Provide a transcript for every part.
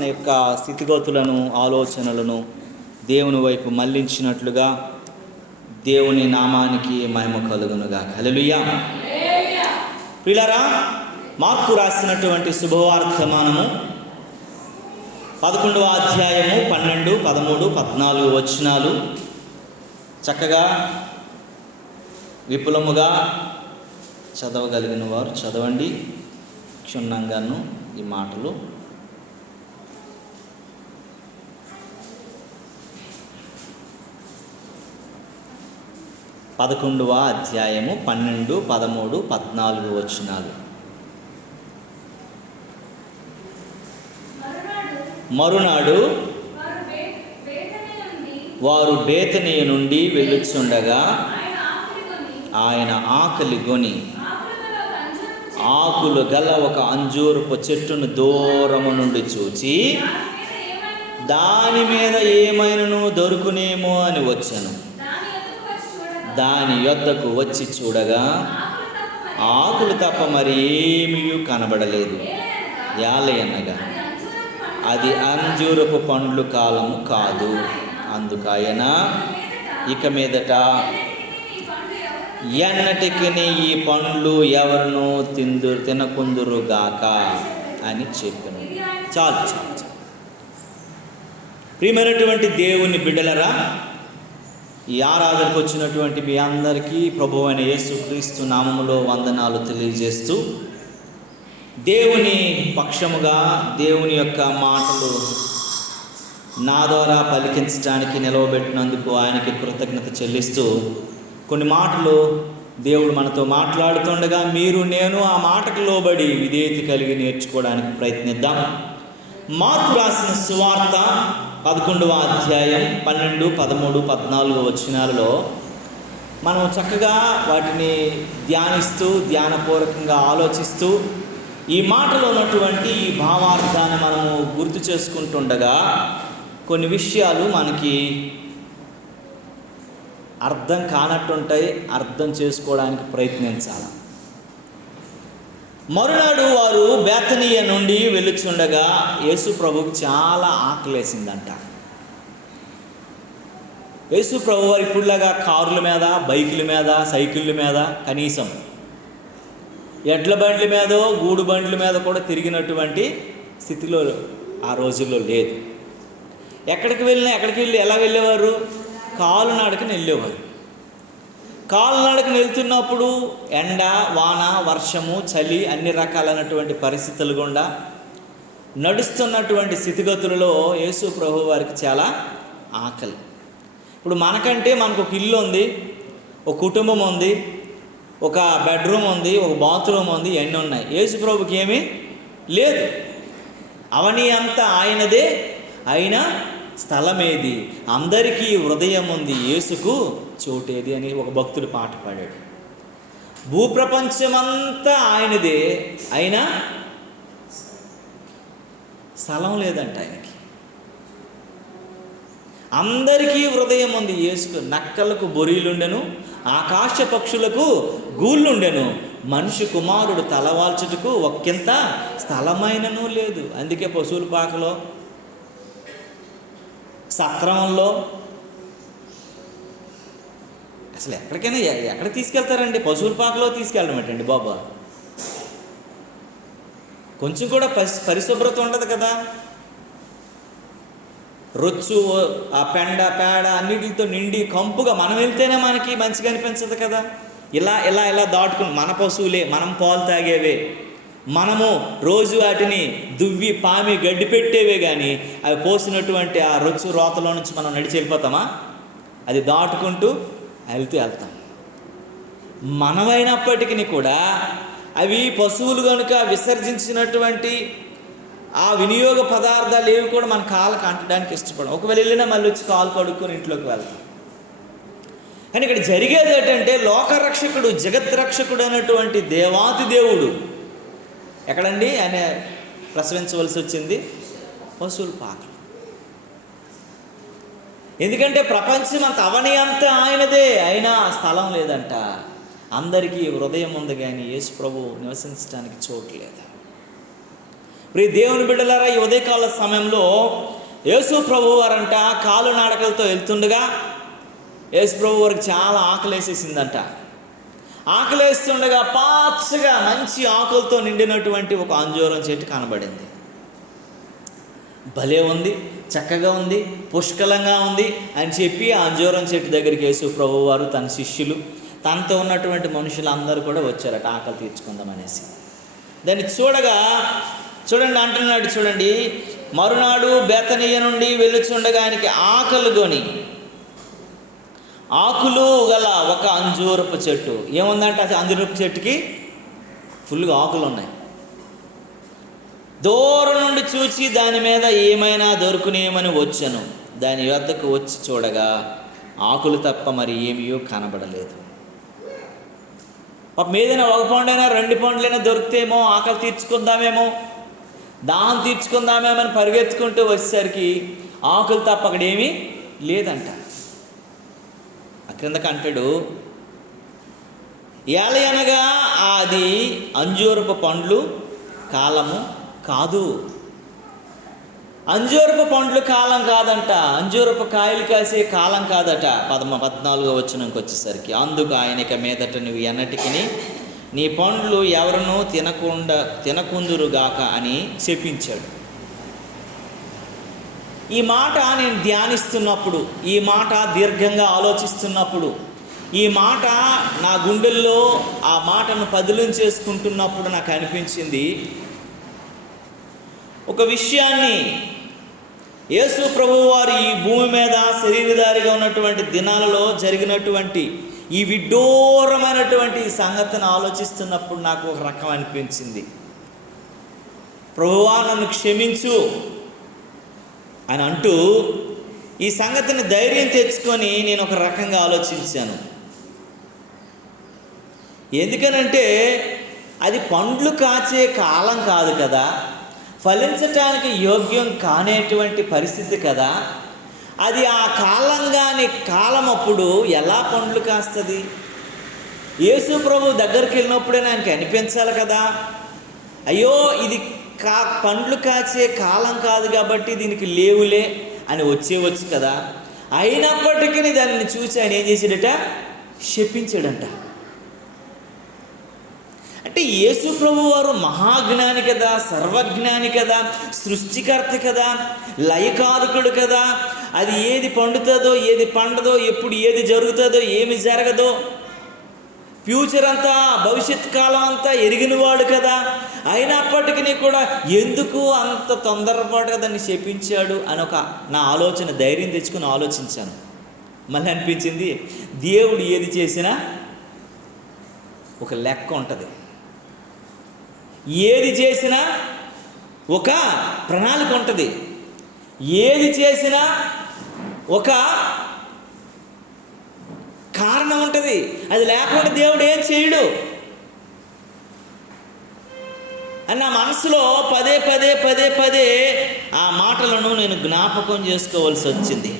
మన యొక్క స్థితిగతులను, ఆలోచనలను దేవుని వైపు మళ్లించినట్లుగా దేవుని నామానికి మహిమ కలుగునుగా. హల్లెలూయా. ప్రియులారా, మార్కు రాసినటువంటి శుభవార్తమానము 11వ అధ్యాయము 12, 13, 14 వచనాలు చక్కగా విపులముగా చదవగలిగిన వారు చదవండి. క్షుణ్ణంగాను ఈ మాటలు. పదకొండవ అధ్యాయము 12, 13, 14 వచనాలు. మరునాడు వారు బేతనియ నుండి వెళ్ళుచుండగా ఆయన ఆకలిగొని ఆకులు గల ఒక అంజూరపు చెట్టును దూరము నుండి చూచి దాని మీద ఏమైనను దొరుకునేమో అని వచ్చాను. దాని యొద్దకు వచ్చి చూడగా ఆకులు తప్ప మరి ఏమీ కనబడలేదు. యాలయనగా అది అంజూరపు పండ్లు కాలము కాదు. అందుకైన ఇక మీదట ఎన్నటికి ఈ పండ్లు ఎవరినూ తినకుందురుగాక అని చెప్పాను. చాలు చాలు చాలు. ప్రియమైనటువంటి దేవుని బిడ్డలరా, ఈ ఆరాధనకు వచ్చినటువంటి మీ అందరికీ ప్రభువైన యేసుక్రీస్తు నామములో వందనాలు తెలియజేస్తూ, దేవుని పక్షముగా దేవుని యొక్క మాటలు నా ద్వారా పలికించడానికి నిలవబెట్టినందుకు ఆయనకి కృతజ్ఞత చెల్లిస్తూ, కొన్ని మాటలు దేవుడు మనతో మాట్లాడుతుండగా మీరు నేను ఆ మాటకు లోబడి విధేయత కలిగి నేర్చుకోవడానికి ప్రయత్నిద్దాం. మార్కు రాసిన సువార్త 11వ అధ్యాయం 12, 13, 14 వచనాలలో మనం చక్కగా వాటిని ధ్యానిస్తూ ధ్యానపూర్వకంగా ఆలోచిస్తూ ఈ మాటలో ఉన్నటువంటి ఈ భావార్థాన్ని మనము గుర్తు చేసుకుంటుండగా కొన్ని విషయాలు మనకి అర్థం కానట్టుంటాయి. అర్థం చేసుకోవడానికి ప్రయత్నించాలి. మరునాడు వారు బేతనీయ నుండి వెళ్ళుచుండగా యేసు ప్రభువుకి చాలా ఆకలేసిందంట. యేసు ప్రభు వారు ఇప్పుడులాగా కారుల మీద, బైకుల మీద, సైకిళ్ళ మీద, కనీసం ఎడ్ల బండ్ల మీదో గూడు బండ్ల మీద కూడా తిరిగినటువంటి స్థితిలో ఆ రోజుల్లో లేదు. ఎక్కడికి వెళ్ళి ఎలా వెళ్ళేవారు? కాలునడకన వెళ్ళేవారు. కాలునడకన వెళ్తున్నప్పుడు ఎండ, వాన, వర్షము, చలి అన్ని రకాలైనటువంటి పరిస్థితులు గుండా నడుస్తున్నటువంటి స్థితిగతులలో యేసు ప్రభు వారికి చాలా ఆకలి. ఇప్పుడు మనకంటే మనకు ఒక ఇల్లు ఉంది, ఒక కుటుంబం ఉంది, ఒక బెడ్రూమ్ ఉంది, ఒక బాత్రూమ్ ఉంది, ఇవన్నీ ఉన్నాయి. యేసు ప్రభుకి ఏమీ లేదు. అవని అంతా ఆయనదే. అయిన స్థలమేది? అందరికీ హృదయం ఉంది, యేసుకు చోటేది అని ఒక భక్తుడు పాట పాడాడు. భూప్రపంచమంతా ఆయనదే, అయినా స్థలం లేదంట ఆయనకి. అందరికీ హృదయం ఉంది యేసుకు. నక్కలకు బొరీలుండెను, ఆకాశ పక్షులకు గూళ్ళుండెను, మనిషి కుమారుడు తలవాల్చుటకు ఒక్కింత స్థలమైనను లేదు. అందుకే పశువుల పాకలో, సక్రమంలో అసలు ఎక్కడికైనా ఎక్కడ తీసుకెళ్తారండి? పశువుల పాకలో తీసుకెళ్ళడం ఏంటండి బాబా? కొంచెం కూడా పరిశుభ్రత ఉండదు కదా. రొచ్చు, ఆ పెండ, పేడ అన్నిటితో నిండి కంపుగా మనం వెళ్తేనే మనకి మంచిగా అనిపించదు కదా. ఇలా దాటుకుని మన పశువులే, మనం పాలు తాగేవే, మనము రోజు వాటిని దువ్వి పామి గడ్డి పెట్టేవే, కానీ అవి పోసినటువంటి ఆ రొచ్చు రోతలో నుంచి మనం నడిచి వెళ్ళిపోతామా? అది దాటుకుంటూ వెళ్తాం. మనమైనప్పటికీ కూడా అవి పశువులు కనుక విసర్జించినటువంటి ఆ వినియోగ పదార్థాలు ఏవి కూడా మన కాళ్ళకు అంటడానికి ఇష్టపడం. ఒకవేళ వెళ్ళినా మళ్ళీ వచ్చి కాలు కడుక్కొని ఇంట్లోకి వెళ్తాం. కానీ ఇక్కడ జరిగేది ఏంటంటే, లోకరక్షకుడు, జగద్రక్షకుడు అనేటువంటి దేవాతి దేవుడు ఎక్కడండి ఆయన ప్రసవించవలసి వచ్చింది? పశువుల పాకలు. ఎందుకంటే ప్రపంచం అంత అవని అంతా ఆయనదే, అయినా స్థలం లేదంట. అందరికీ హృదయం ఉంది కానీ యేసు ప్రభు నివసించడానికి చోటు లేదు. ప్రియ దేవుని బిడ్డలారా, ఈ ఉదయకాల సమయంలో యేసు ప్రభు వారంట కాలు నాడకలతో వెళ్తుండగా యేసు ప్రభు వారికి చాలా ఆకలేసేసిందంట. ఆకలేస్తుండగా పచ్చగా మంచి ఆకులతో నిండినటువంటి ఒక అంజూరం చెట్టు కనబడింది. భలే ఉంది, చక్కగా ఉంది, పుష్కలంగా ఉంది అని చెప్పి ఆ అంజూరం చెట్టు దగ్గరికి యేసు ప్రభు వారు, తన శిష్యులు, తనతో ఉన్నటువంటి మనుషులందరూ కూడా వచ్చారట ఆకలి తీర్చుకుందామనేసి. దాన్ని చూడండి అంటున్నాడు, చూడండి, మరునాడు బేతనీయ నుండి వెళ్ళుచుండగా ఆయనకి ఆకలిగొని ఆకులు గల ఒక అంజూరపు చెట్టు. ఏముందంటే అది అంజూరపు చెట్టుకి ఫుల్గా ఆకులు ఉన్నాయి. దూరం నుండి చూచి దాని మీద ఏమైనా దొరుకునేమని వచ్చాను. దాని వద్దకు వచ్చి చూడగా ఆకులు తప్ప మరి ఏమీ కనబడలేదు. పాపం ఏదైనా ఒక పండైనా 2 పండ్లైనా దొరికితేమో ఆకలి తీర్చుకుందామేమో, దాహం తీర్చుకుందామేమో అని పరిగెత్తుకుంటూ వచ్చేసరికి ఆకులు తప్ప అక్కడ ఏమీ లేదంట. క్రిందకు అంటాడు, ఏలయనగా అది అంజూరపు పండ్లు కాలము కాదు. అంజూరపు పండ్లు కాలం కాదంట, అంజూరపు కాయలు కాసే కాలం కాదట. 14వ వచనంకి వచ్చేసరికి, అందుకు ఆయనక మీదట నువ్వు ఎన్నటికి నీ పండ్లు ఎవరినూ తినకుందురుగాక అని చెప్పించాడు. ఈ మాట నేను ధ్యానిస్తున్నప్పుడు, ఈ మాట దీర్ఘంగా ఆలోచిస్తున్నప్పుడు, ఈ మాట నా గుండెల్లో ఆ మాటను పదిలం చేసుకుంటున్నప్పుడు నాకు అనిపించింది ఒక విషయాన్ని. యేసు ప్రభువు వారు ఈ భూమి మీద శరీరధారిగా ఉన్నటువంటి దినాలలో జరిగినటువంటి ఈ విడ్డూరమైనటువంటి సంగతిని ఆలోచిస్తున్నప్పుడు నాకు ఒక రకం అనిపించింది. ప్రభువా నన్ను క్షమించు అని అంటూ ఈ సంగతిని ధైర్యం తెచ్చుకొని నేను ఒక రకంగా ఆలోచించాను. ఎందుకనంటే అది పండ్లు కాచే కాలం కాదు కదా, ఫలించటానికి యోగ్యం కానేటువంటి పరిస్థితి కదా. అది ఆ కాలంగాని కాలం అప్పుడు ఎలా పండ్లు కాస్తుంది? యేసు ప్రభు దగ్గరికి వెళ్ళినప్పుడే నాకు అనిపించాలి కదా, అయ్యో ఇది పండ్లు కాచే కాలం కాదు కాబట్టి దీనికి లేవులే అని వచ్చేవచ్చు కదా. అయినప్పటికీ దానిని చూసి ఆయన ఏం చేశాడట? శపించాడంట. అంటే యేసు ప్రభు వారు మహాజ్ఞాని కదా, సర్వజ్ఞాని కదా, సృష్టికర్త కదా, లయకారకుడు కదా. అది ఏది పండుతుందో ఏది పండదో, ఎప్పుడు ఏది జరుగుతుందో ఏమి జరగదో, ఫ్యూచర్ అంతా భవిష్యత్ కాలం అంతా ఎరిగినవాడు కదా. అయినప్పటికీ కూడా ఎందుకు అంత తొందరపాటుగా దాన్ని శపించాడు అని నా ఆలోచన ధైర్యం తెచ్చుకొని ఆలోచించాను. మళ్ళీ అనిపించింది, దేవుడు ఏది చేసినా ఒక లెక్క ఉంటుంది, ఏది చేసినా ఒక ప్రణాళిక ఉంటుంది, ఏది చేసినా ఒక కారణం ఉంటుంది. అది లేకుండా దేవుడు ఏం చేయడు అని నా మనసులో పదే పదే ఆ మాటలను నేను జ్ఞాపకం చేసుకోవాల్సి వచ్చింది.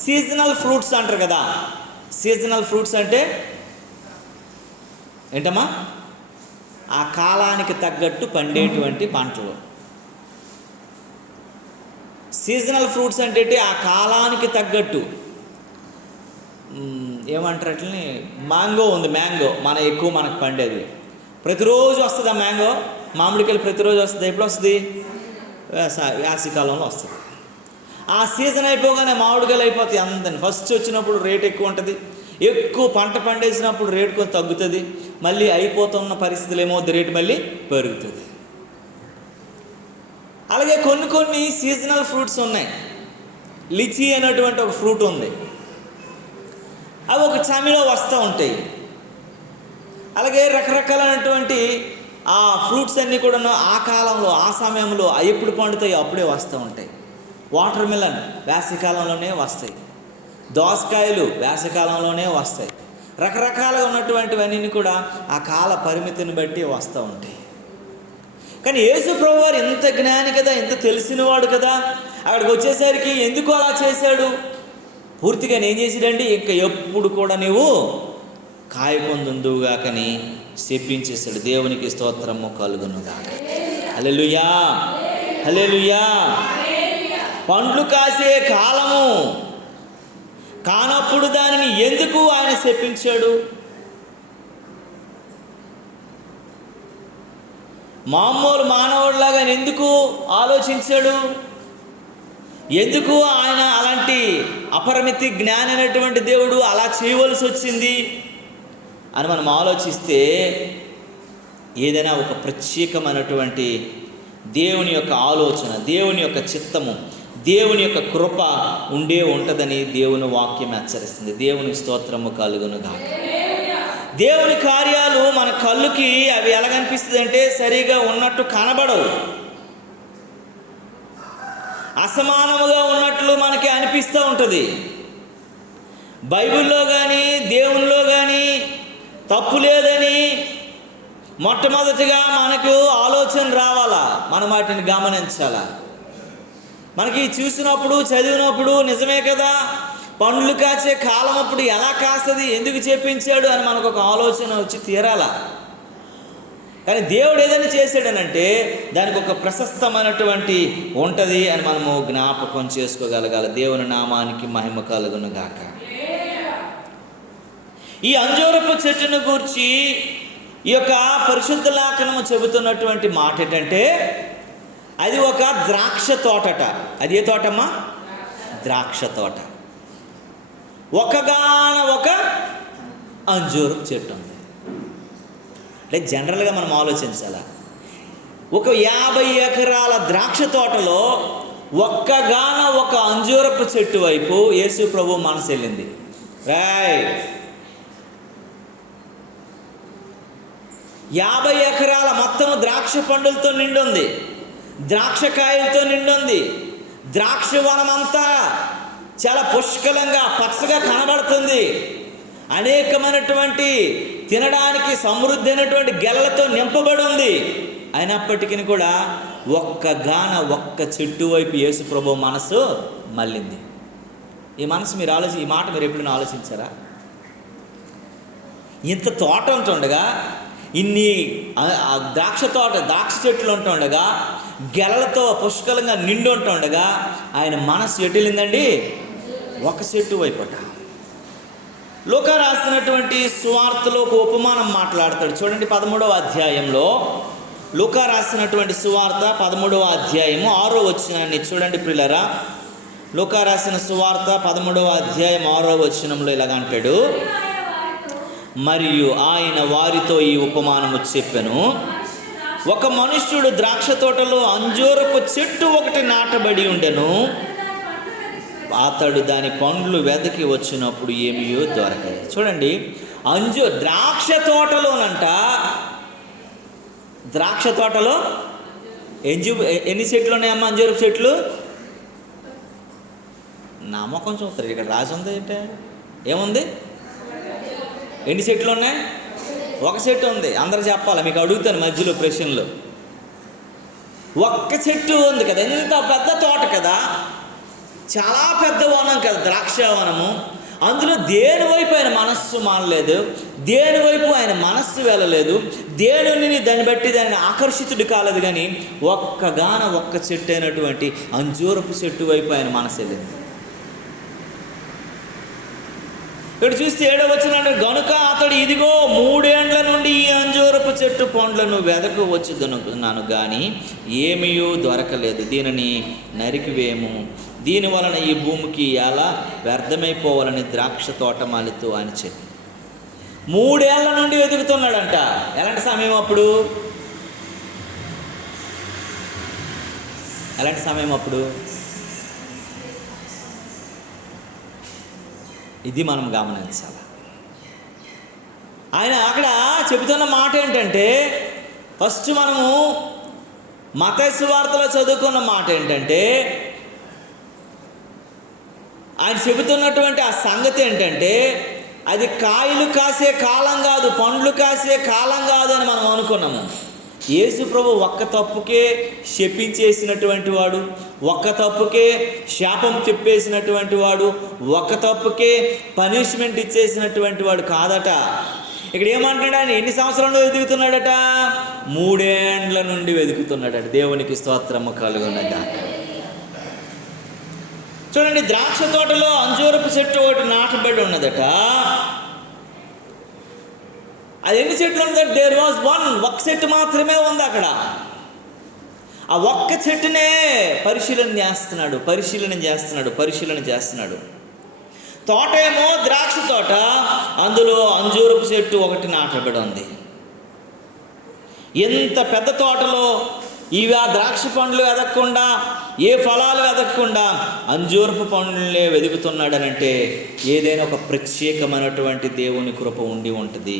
సీజనల్ ఫ్రూట్స్ అంటారు కదా. సీజనల్ ఫ్రూట్స్ అంటే ఏంటమ్మా? ఆ కాలానికి తగ్గట్టు పండేటువంటి పంటలు. సీజనల్ ఫ్రూట్స్ అంటే ఆ కాలానికి తగ్గట్టు ఏమంటారు అట్లని, మ్యాంగో ఉంది, మ్యాంగో మనకు పండేది ప్రతిరోజు వస్తుంది. ఆ మ్యాంగో మామిడికాయలు ప్రతిరోజు వస్తుంది. ఎప్పుడు వస్తుంది? వేసవికాలంలో వస్తుంది. ఆ సీజన్ అయిపోగానే మామిడికాయలు అయిపోతాయి. అందని ఫస్ట్ వచ్చినప్పుడు రేట్ ఎక్కువ ఉంటుంది, ఎక్కువ పంట పండేసినప్పుడు రేటు కొంచెం తగ్గుతుంది, మళ్ళీ అయిపోతున్న పరిస్థితులు ఏమవుతుంది, రేటు మళ్ళీ పెరుగుతుంది. అలాగే కొన్ని సీజనల్ ఫ్రూట్స్ ఉన్నాయి. లిచీ అనేటువంటి ఒక ఫ్రూట్ ఉంది, అవి ఒక చమిలో వస్తూ ఉంటాయి. అలాగే రకరకాలైనటువంటి ఆ ఫ్రూట్స్ అన్నీ కూడా ఆ కాలంలో ఆ సమయంలో ఎప్పుడు పండుతాయో అప్పుడే వస్తూ ఉంటాయి. వాటర్ మిలన్ వేసవికాలంలోనే వస్తాయి, దోసకాయలు వేసవికాలంలోనే వస్తాయి. రకరకాలుగా ఉన్నటువంటివన్నీ కూడా ఆ కాల పరిమితిని బట్టి వస్తూ ఉంటాయి. కానీ యేసు ప్రభువు వారు ఎంత జ్ఞాని కదా, ఎంత తెలిసినవాడు కదా, అక్కడికి వచ్చేసరికి ఎందుకు అలా చేశాడు? పూర్తిగా ఏం చేసాడండి, ఇంకా ఎప్పుడు కూడా నువ్వు కాయకొందువుగాకని చెప్పించేశాడు. దేవునికి స్తోత్రము కలుగునుగాక. హల్లెలూయా, హల్లెలూయా. పండ్లు కాసే కాలము కానప్పుడు దానిని ఎందుకు ఆయన శపించాడు? మామూలు మానవుడిలాగా ఎందుకు ఆలోచించాడు? ఎందుకు ఆయన అలాంటి అపరిమితి జ్ఞాని అయినటువంటి దేవుడు అలా చేయవలసి వచ్చింది అని మనం ఆలోచిస్తే ఏదైనా ఒక ప్రత్యేకమైనటువంటి దేవుని యొక్క ఆలోచన, దేవుని యొక్క చిత్తము, దేవుని యొక్క కృప ఉంటుందని దేవుని వాక్యం హెచ్చరిస్తుంది. దేవుని స్తోత్రము కలుగును గాక. దేవుని కార్యాలు మన కళ్ళుకి అవి ఎలాగనిపిస్తుంది అంటే సరిగా ఉన్నట్టు కనబడవు, అసమానముగా ఉన్నట్లు మనకి అనిపిస్తూ ఉంటుంది. బైబిల్లో కానీ దేవునిలో కానీ తప్పు లేదని మొట్టమొదటిగా మనకు ఆలోచన రావాలా, మనం వాటిని గమనించాలా. మనకి చూసినప్పుడు చదివినప్పుడు నిజమే కదా, పండ్లు కాసే కాలం అప్పుడు ఎలా కాస్తుంది, ఎందుకు చెప్పించాడు అని మనకు ఒక ఆలోచన వచ్చి తీరాల. కానీ దేవుడు ఏదైనా చేశాడనంటే దానికి ఒక ప్రశస్తమైనటువంటి ఉంటుంది అని మనము జ్ఞాపకం చేసుకోగలగాలి. దేవుని నామానికి మహిమ కలుగును గాక. ఈ అంజూరపు చెట్టును గూర్చి ఈ యొక్క పరిశుద్ధ లేఖనము చెబుతున్నటువంటి మాట ఏంటంటే అది ఒక ద్రాక్ష తోటట. అది ఏ తోటమ్మా? ద్రాక్ష తోట. ఒక అంజూరపు చెట్టు ఉంది. అంటే జనరల్గా మనం ఆలోచించాలా, ఒక 50 ఎకరాల ద్రాక్ష తోటలో ఒక అంజూరపు చెట్టు వైపు యేసు ప్రభు మనసు వెళ్ళింది. రైట్, 50 ఎకరాల మొత్తం ద్రాక్ష పండులతో నిండుంది, ద్రాక్షకాయలతో నిండుంది. ద్రాక్ష వనమంతా చాలా పుష్కలంగా పచ్చగా కనబడుతుంది. అనేకమైనటువంటి తినడానికి సమృద్ధి అయినటువంటి గెలలతో నింపబడి ఉంది. అయినప్పటికీ కూడా ఒక్క చెట్టు వైపు యేసు ప్రభు మనసు మళ్ళింది. ఈ మాట మీరు ఎప్పుడైనా ఆలోచించారా? ఇంత తోట ఉంటుండగా, ఇన్ని ద్రాక్ష చెట్లు ఉంటుండగా, గెలలతో పుష్కలంగా నిండి ఉంటుండగా ఆయన మనసు ఎటు వెళ్ళిందండి? ఒక చెట్టు వైపుట. లూకా రాసినటువంటి సువార్తలో ఒక ఉపమానం మాట్లాడతాడు. చూడండి 13వ అధ్యాయంలో, లూకా రాసినటువంటి సువార్త 13వ అధ్యాయము 6వ వచనాన్ని చూడండి ప్రియులారా. లూకా రాసిన సువార్త 13వ అధ్యాయం 6వ వచనంలో ఇలాగంటాడు, మరియు ఆయన వారితో ఈ ఉపమానము చెప్పెను, ఒక మనుష్యుడు ద్రాక్ష తోటలో అంజూరపు చెట్టు ఒకటి నాటబడి ఉండెను. అతడు దాని పండ్లు వెదకి వచ్చినప్పుడు ఏమీయో దొరకలేదు. చూడండి, ద్రాక్ష తోటలో ఎన్ని చెట్లు ఉన్నాయమ్మా? అంజూరపు చెట్లు. నమ్మకం చూస్తారు, ఇక్కడ రాసి ఉంది ఏంటే, ఏముంది? ఎన్ని చెట్లు ఉన్నాయి? ఒక చెట్టు ఉంది. అందరూ చెప్పాలి, మీకు అడుగుతాను మధ్యలో ప్రశ్నలు. ఒక్క చెట్టు ఉంది కదా, ఎంత పెద్ద తోట కదా, చాలా పెద్ద వనం కదా, ద్రాక్ష వనము. అందులో దేని వైపు ఆయన మనస్సు మానలేదు, దేని వైపు ఆయన మనస్సు వెళ్ళలేదు, దేనిని దాన్ని బట్టి దాన్ని ఆకర్షితుడు కాలేదు. కానీ ఒక్క చెట్టు అయినటువంటి అంజూరపు చెట్టు వైపు ఆయన మనసు వెళ్ళింది. ఇక్కడ చూస్తే 7వ వచనం, గనుక అతడు ఇదిగో 3 ఏండ్ల నుండి ఈ అంజూరపు చెట్టు పండ్లను వెదకు వచ్చుదనుకున్నాను, కానీ ఏమీయూ దొరకలేదు. దీనిని నరికివేము, దీని వలన ఈ భూమికి ఎలా వ్యర్థమైపోవాలని ద్రాక్ష తోటమాలితో అని చెప్పి 3 ఏళ్ల నుండి వెతుకుతున్నాడంట. ఎలాంటి సమయం అప్పుడు? ఇది మనం గమనించాలి. ఆయన అక్కడ చెబుతున్న మాట ఏంటంటే, ఫస్ట్ మనము మత్తయి సువార్తలో చదువుకున్న మాట ఏంటంటే, ఆయన చెబుతున్నటువంటి ఆ సంగతి ఏంటంటే, అది కాయలు కాసే కాలం కాదు, పండ్లు కాసే కాలం కాదు అని మనం అనుకున్నాము. యేసు ప్రభు ఒక్క తప్పుకే శపించేసినటువంటి వాడు, ఒక్క తప్పుకే శాపం చెప్పేసినటువంటి వాడు, ఒక్క తప్పుకే పనిష్మెంట్ ఇచ్చేసినటువంటి వాడు కాదట. ఇక్కడ ఏమంటున్నాడు? ఆయన ఎన్ని సంవత్సరాలు వెతుకుతున్నాడట? 3 ఏండ్ల నుండి వెతుకుతున్నాడట. దేవునికి స్తోత్రము కలుగునగాక. చూడండి, ద్రాక్ష తోటలో అంజూరపు చెట్టు ఒకటి నాటబడి ఉన్నదట. అది ఎన్ని చెట్లు ఉందట? దేర్ వాజ్ వన్, ఒక్క చెట్టు మాత్రమే ఉంది అక్కడ. ఆ ఒక్క చెట్టునే పరిశీలన చేస్తున్నాడు. తోట ఏమో ద్రాక్ష తోట, అందులో అంజూరపు చెట్టు ఒకటి నాటబడి ఉంది. ఎంత పెద్ద తోటలో ఇవి ఆ ద్రాక్ష పండ్లు వెదకకుండా, ఏ ఫలాలు వెదకకుండా అంజూరపు పండ్లనే వెతుకుతున్నాడనంటే ఏదైనా ఒక ప్రత్యేకమైనటువంటి దేవుని కృప ఉండి ఉంటుంది.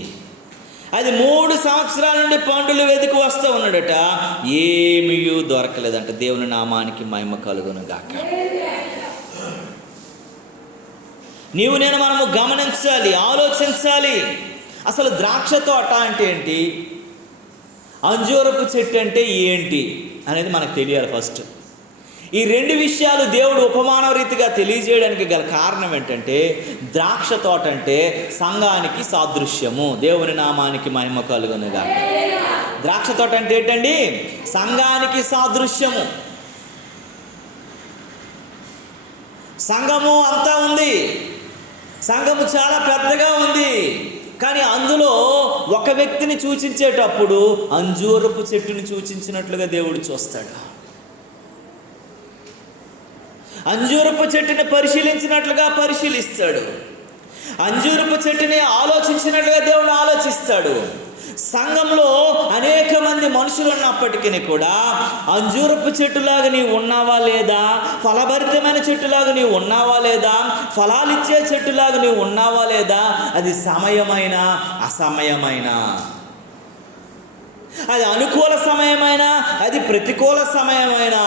అది 3 సంవత్సరాల నుండి పండులు వెతికి వస్తూ ఉన్నాడట. ఏమీ దొరకలేదంట. దేవుని నామానికి మహిమ కలుగును గాక. మనము గమనించాలి, ఆలోచించాలి. అసలు ద్రాక్ష తోట అంటే ఏంటి, అంజూరపు చెట్టు అంటే ఏంటి అనేది మనకు తెలియాలి ఫస్ట్. ఈ 2 విషయాలు దేవుడు ఉపమాన రీతిగా తెలియజేయడానికి గల కారణం ఏంటంటే, ద్రాక్ష తోట అంటే సంఘానికి సాదృశ్యము. దేవుని నామానికి మహిమ కలుగునుగాక. ద్రాక్ష తోట అంటే ఏంటండి? సంఘానికి సాదృశ్యము. సంఘము అంతా ఉంది, సంఘము చాలా పెద్దగా ఉంది. కానీ అందులో ఒక వ్యక్తిని సూచించేటప్పుడు అంజూరపు చెట్టుని సూచించినట్లుగా దేవుడు చూస్తాడు. అంజూరపు చెట్టుని పరిశీలించినట్లుగా పరిశీలిస్తాడు. అంజూరపు చెట్టుని ఆలోచించినట్లుగా దేవుడు ఆలోచిస్తాడు. సంఘంలో అనేక మంది మనుషులు ఉన్నప్పటికీ కూడా అంజూరపు చెట్టులాగా నీవు ఉన్నావా లేదా, ఫలభరితమైన చెట్టులాగా నీవు ఉన్నావా లేదా, ఫలాలిచ్చే చెట్టులాగా నీవు ఉన్నావా లేదా, అది సమయమైన అసమయమైన, అది అనుకూల సమయమైనా అది ప్రతికూల సమయమైనా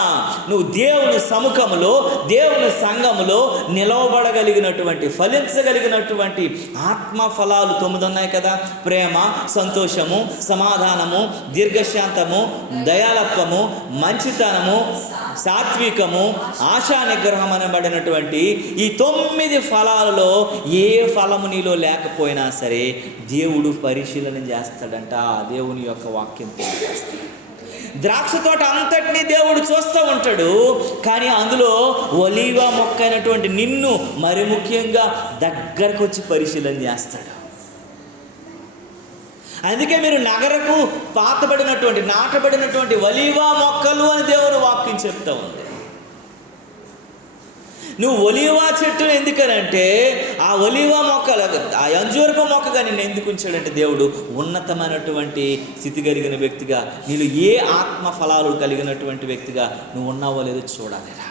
నువ్వు దేవుని సముఖములో, దేవుని సంఘములో నిలవబడగలిగినటువంటి, ఫలించగలిగినటువంటి ఆత్మ ఫలాలు 9 ఉన్నాయి కదా. ప్రేమ, సంతోషము, సమాధానము, దీర్ఘశాంతము, దయాలత్వము, మంచితనము, సాత్వికము, ఆశా నిగ్రహం అనబడినటువంటి ఈ 9 ఫలాలలో ఏ ఫలము నీలో లేకపోయినా సరే దేవుడు పరిశీలన చేస్తాడంట. దేవుని యొక్క వాక్యం తెలియజేస్తుంది. ద్రాక్ష తోట అంతటినీ దేవుడు చూస్తూ ఉంటాడు. కానీ అందులో ఒలీవ మొక్క అయినటువంటి నిన్ను మరి ముఖ్యంగా దగ్గరకు వచ్చి పరిశీలన చేస్తాడు. అందుకే మీరు నగరకు నాటబడినటువంటి ఒలీవ మొక్కలు అని దేవుడు వాక్యం చెప్తా ఉంది. నువ్వు ఒలీవ చెట్టును ఎందుకనంటే, ఆ ఒలీవ మొక్క, ఆ అంజూరపు మొక్కగా నిన్ను ఎందుకు ఉంచాడంటే, దేవుడు ఉన్నతమైనటువంటి స్థితి కలిగిన వ్యక్తిగా, నీళ్ళు ఏ ఆత్మ ఫలాలు కలిగినటువంటి వ్యక్తిగా నువ్వు ఉన్నావో లేదో చూడాలిరా.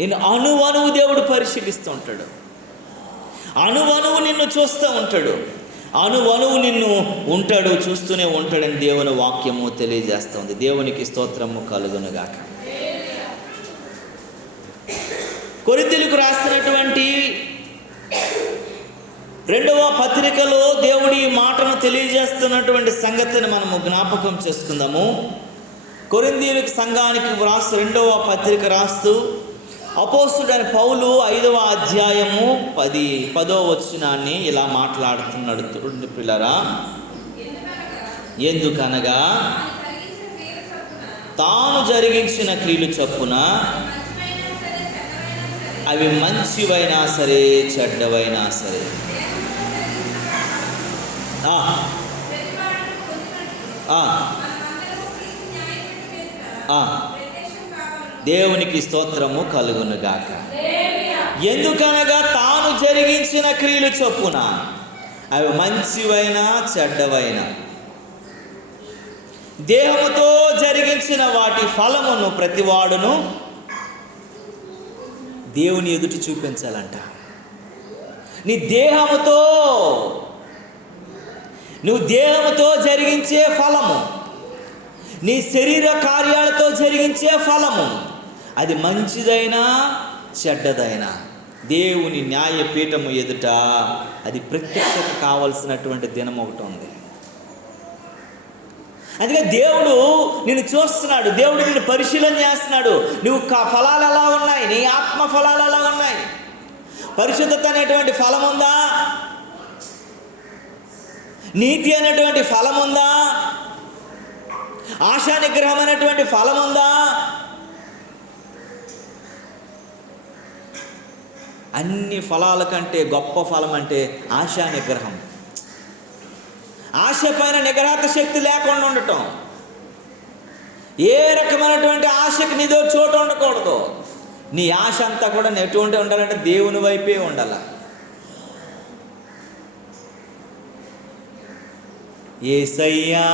నేను అణువణువు దేవుడు పరిశీలిస్తూ ఉంటాడు. అణువణువు నిన్ను చూస్తూ ఉంటాడు. అణువణువు నిన్ను ఉంటాడు, చూస్తూనే ఉంటాడని దేవుని వాక్యము తెలియజేస్తుంది. దేవునికి స్తోత్రము కలుగునుగాక. కొరింథీయులకు రాసినటువంటి 2వ పత్రికలో దేవుడి మాటను తెలియజేస్తున్నటువంటి సంగతిని మనము జ్ఞాపకం చేసుకుందాము. కొరింథీయులకు సంఘానికి రాస్తూ 2వ పత్రిక రాస్తూ అపోస్తలుడైన పౌలు 5వ అధ్యాయము 10వ వచనాన్ని ఇలా మాట్లాడుతున్నాడు. పిల్లరా, ఎందుకనగా తాను జరిగించిన క్రియలు చొప్పున అవి మంచివైనా సరే చెడ్డవైనా సరే దేవునికి స్తోత్రము కలుగునుగాక. ఎందుకనగా తాను జరిగించిన క్రియలు చొప్పున అవి మంచివైనా చెడ్డవైనా దేహముతో జరిగించిన వాటి ఫలమును ప్రతివాడును దేవుని ఎదుటి చూపించాలంట. నీ నువ్వు దేహముతో జరిగించే ఫలము, నీ శరీర కార్యాలతో జరిగించే ఫలము, అది మంచిదైనా చెడ్డదైనా దేవుని న్యాయపీఠము ఎదుట అది ప్రత్యక్షత కావాల్సినటువంటి దినం ఒకటి ఉంది. అందుకే దేవుడు నిన్ను చూస్తున్నాడు, దేవుడు నిన్ను పరిశీలన చేస్తున్నాడు. నువ్వు ఫలాలు ఎలా ఉన్నాయి, నీ ఆత్మ ఫలాలు ఎలా ఉన్నాయి, పరిశుద్ధత అనేటువంటి ఫలం ఉందా, నీతి అనేటువంటి ఫలం ఉందా? ఆశా నిగ్రహం అనేటువంటి ఫలం ఉందా? అన్ని ఫలాల కంటే గొప్ప ఫలం అంటే ఆశా నిగ్రహం. ఆశ పైన నిగ్రహత శక్తి లేకుండా ఉండటం. ఏ రకమైనటువంటి ఆశకి నీదో చోటు ఉండకూడదు. నీ ఆశ అంతా కూడా ఎటువంటి ఉండాలంటే దేవుని వైపే ఉండాల. యేసయ్యా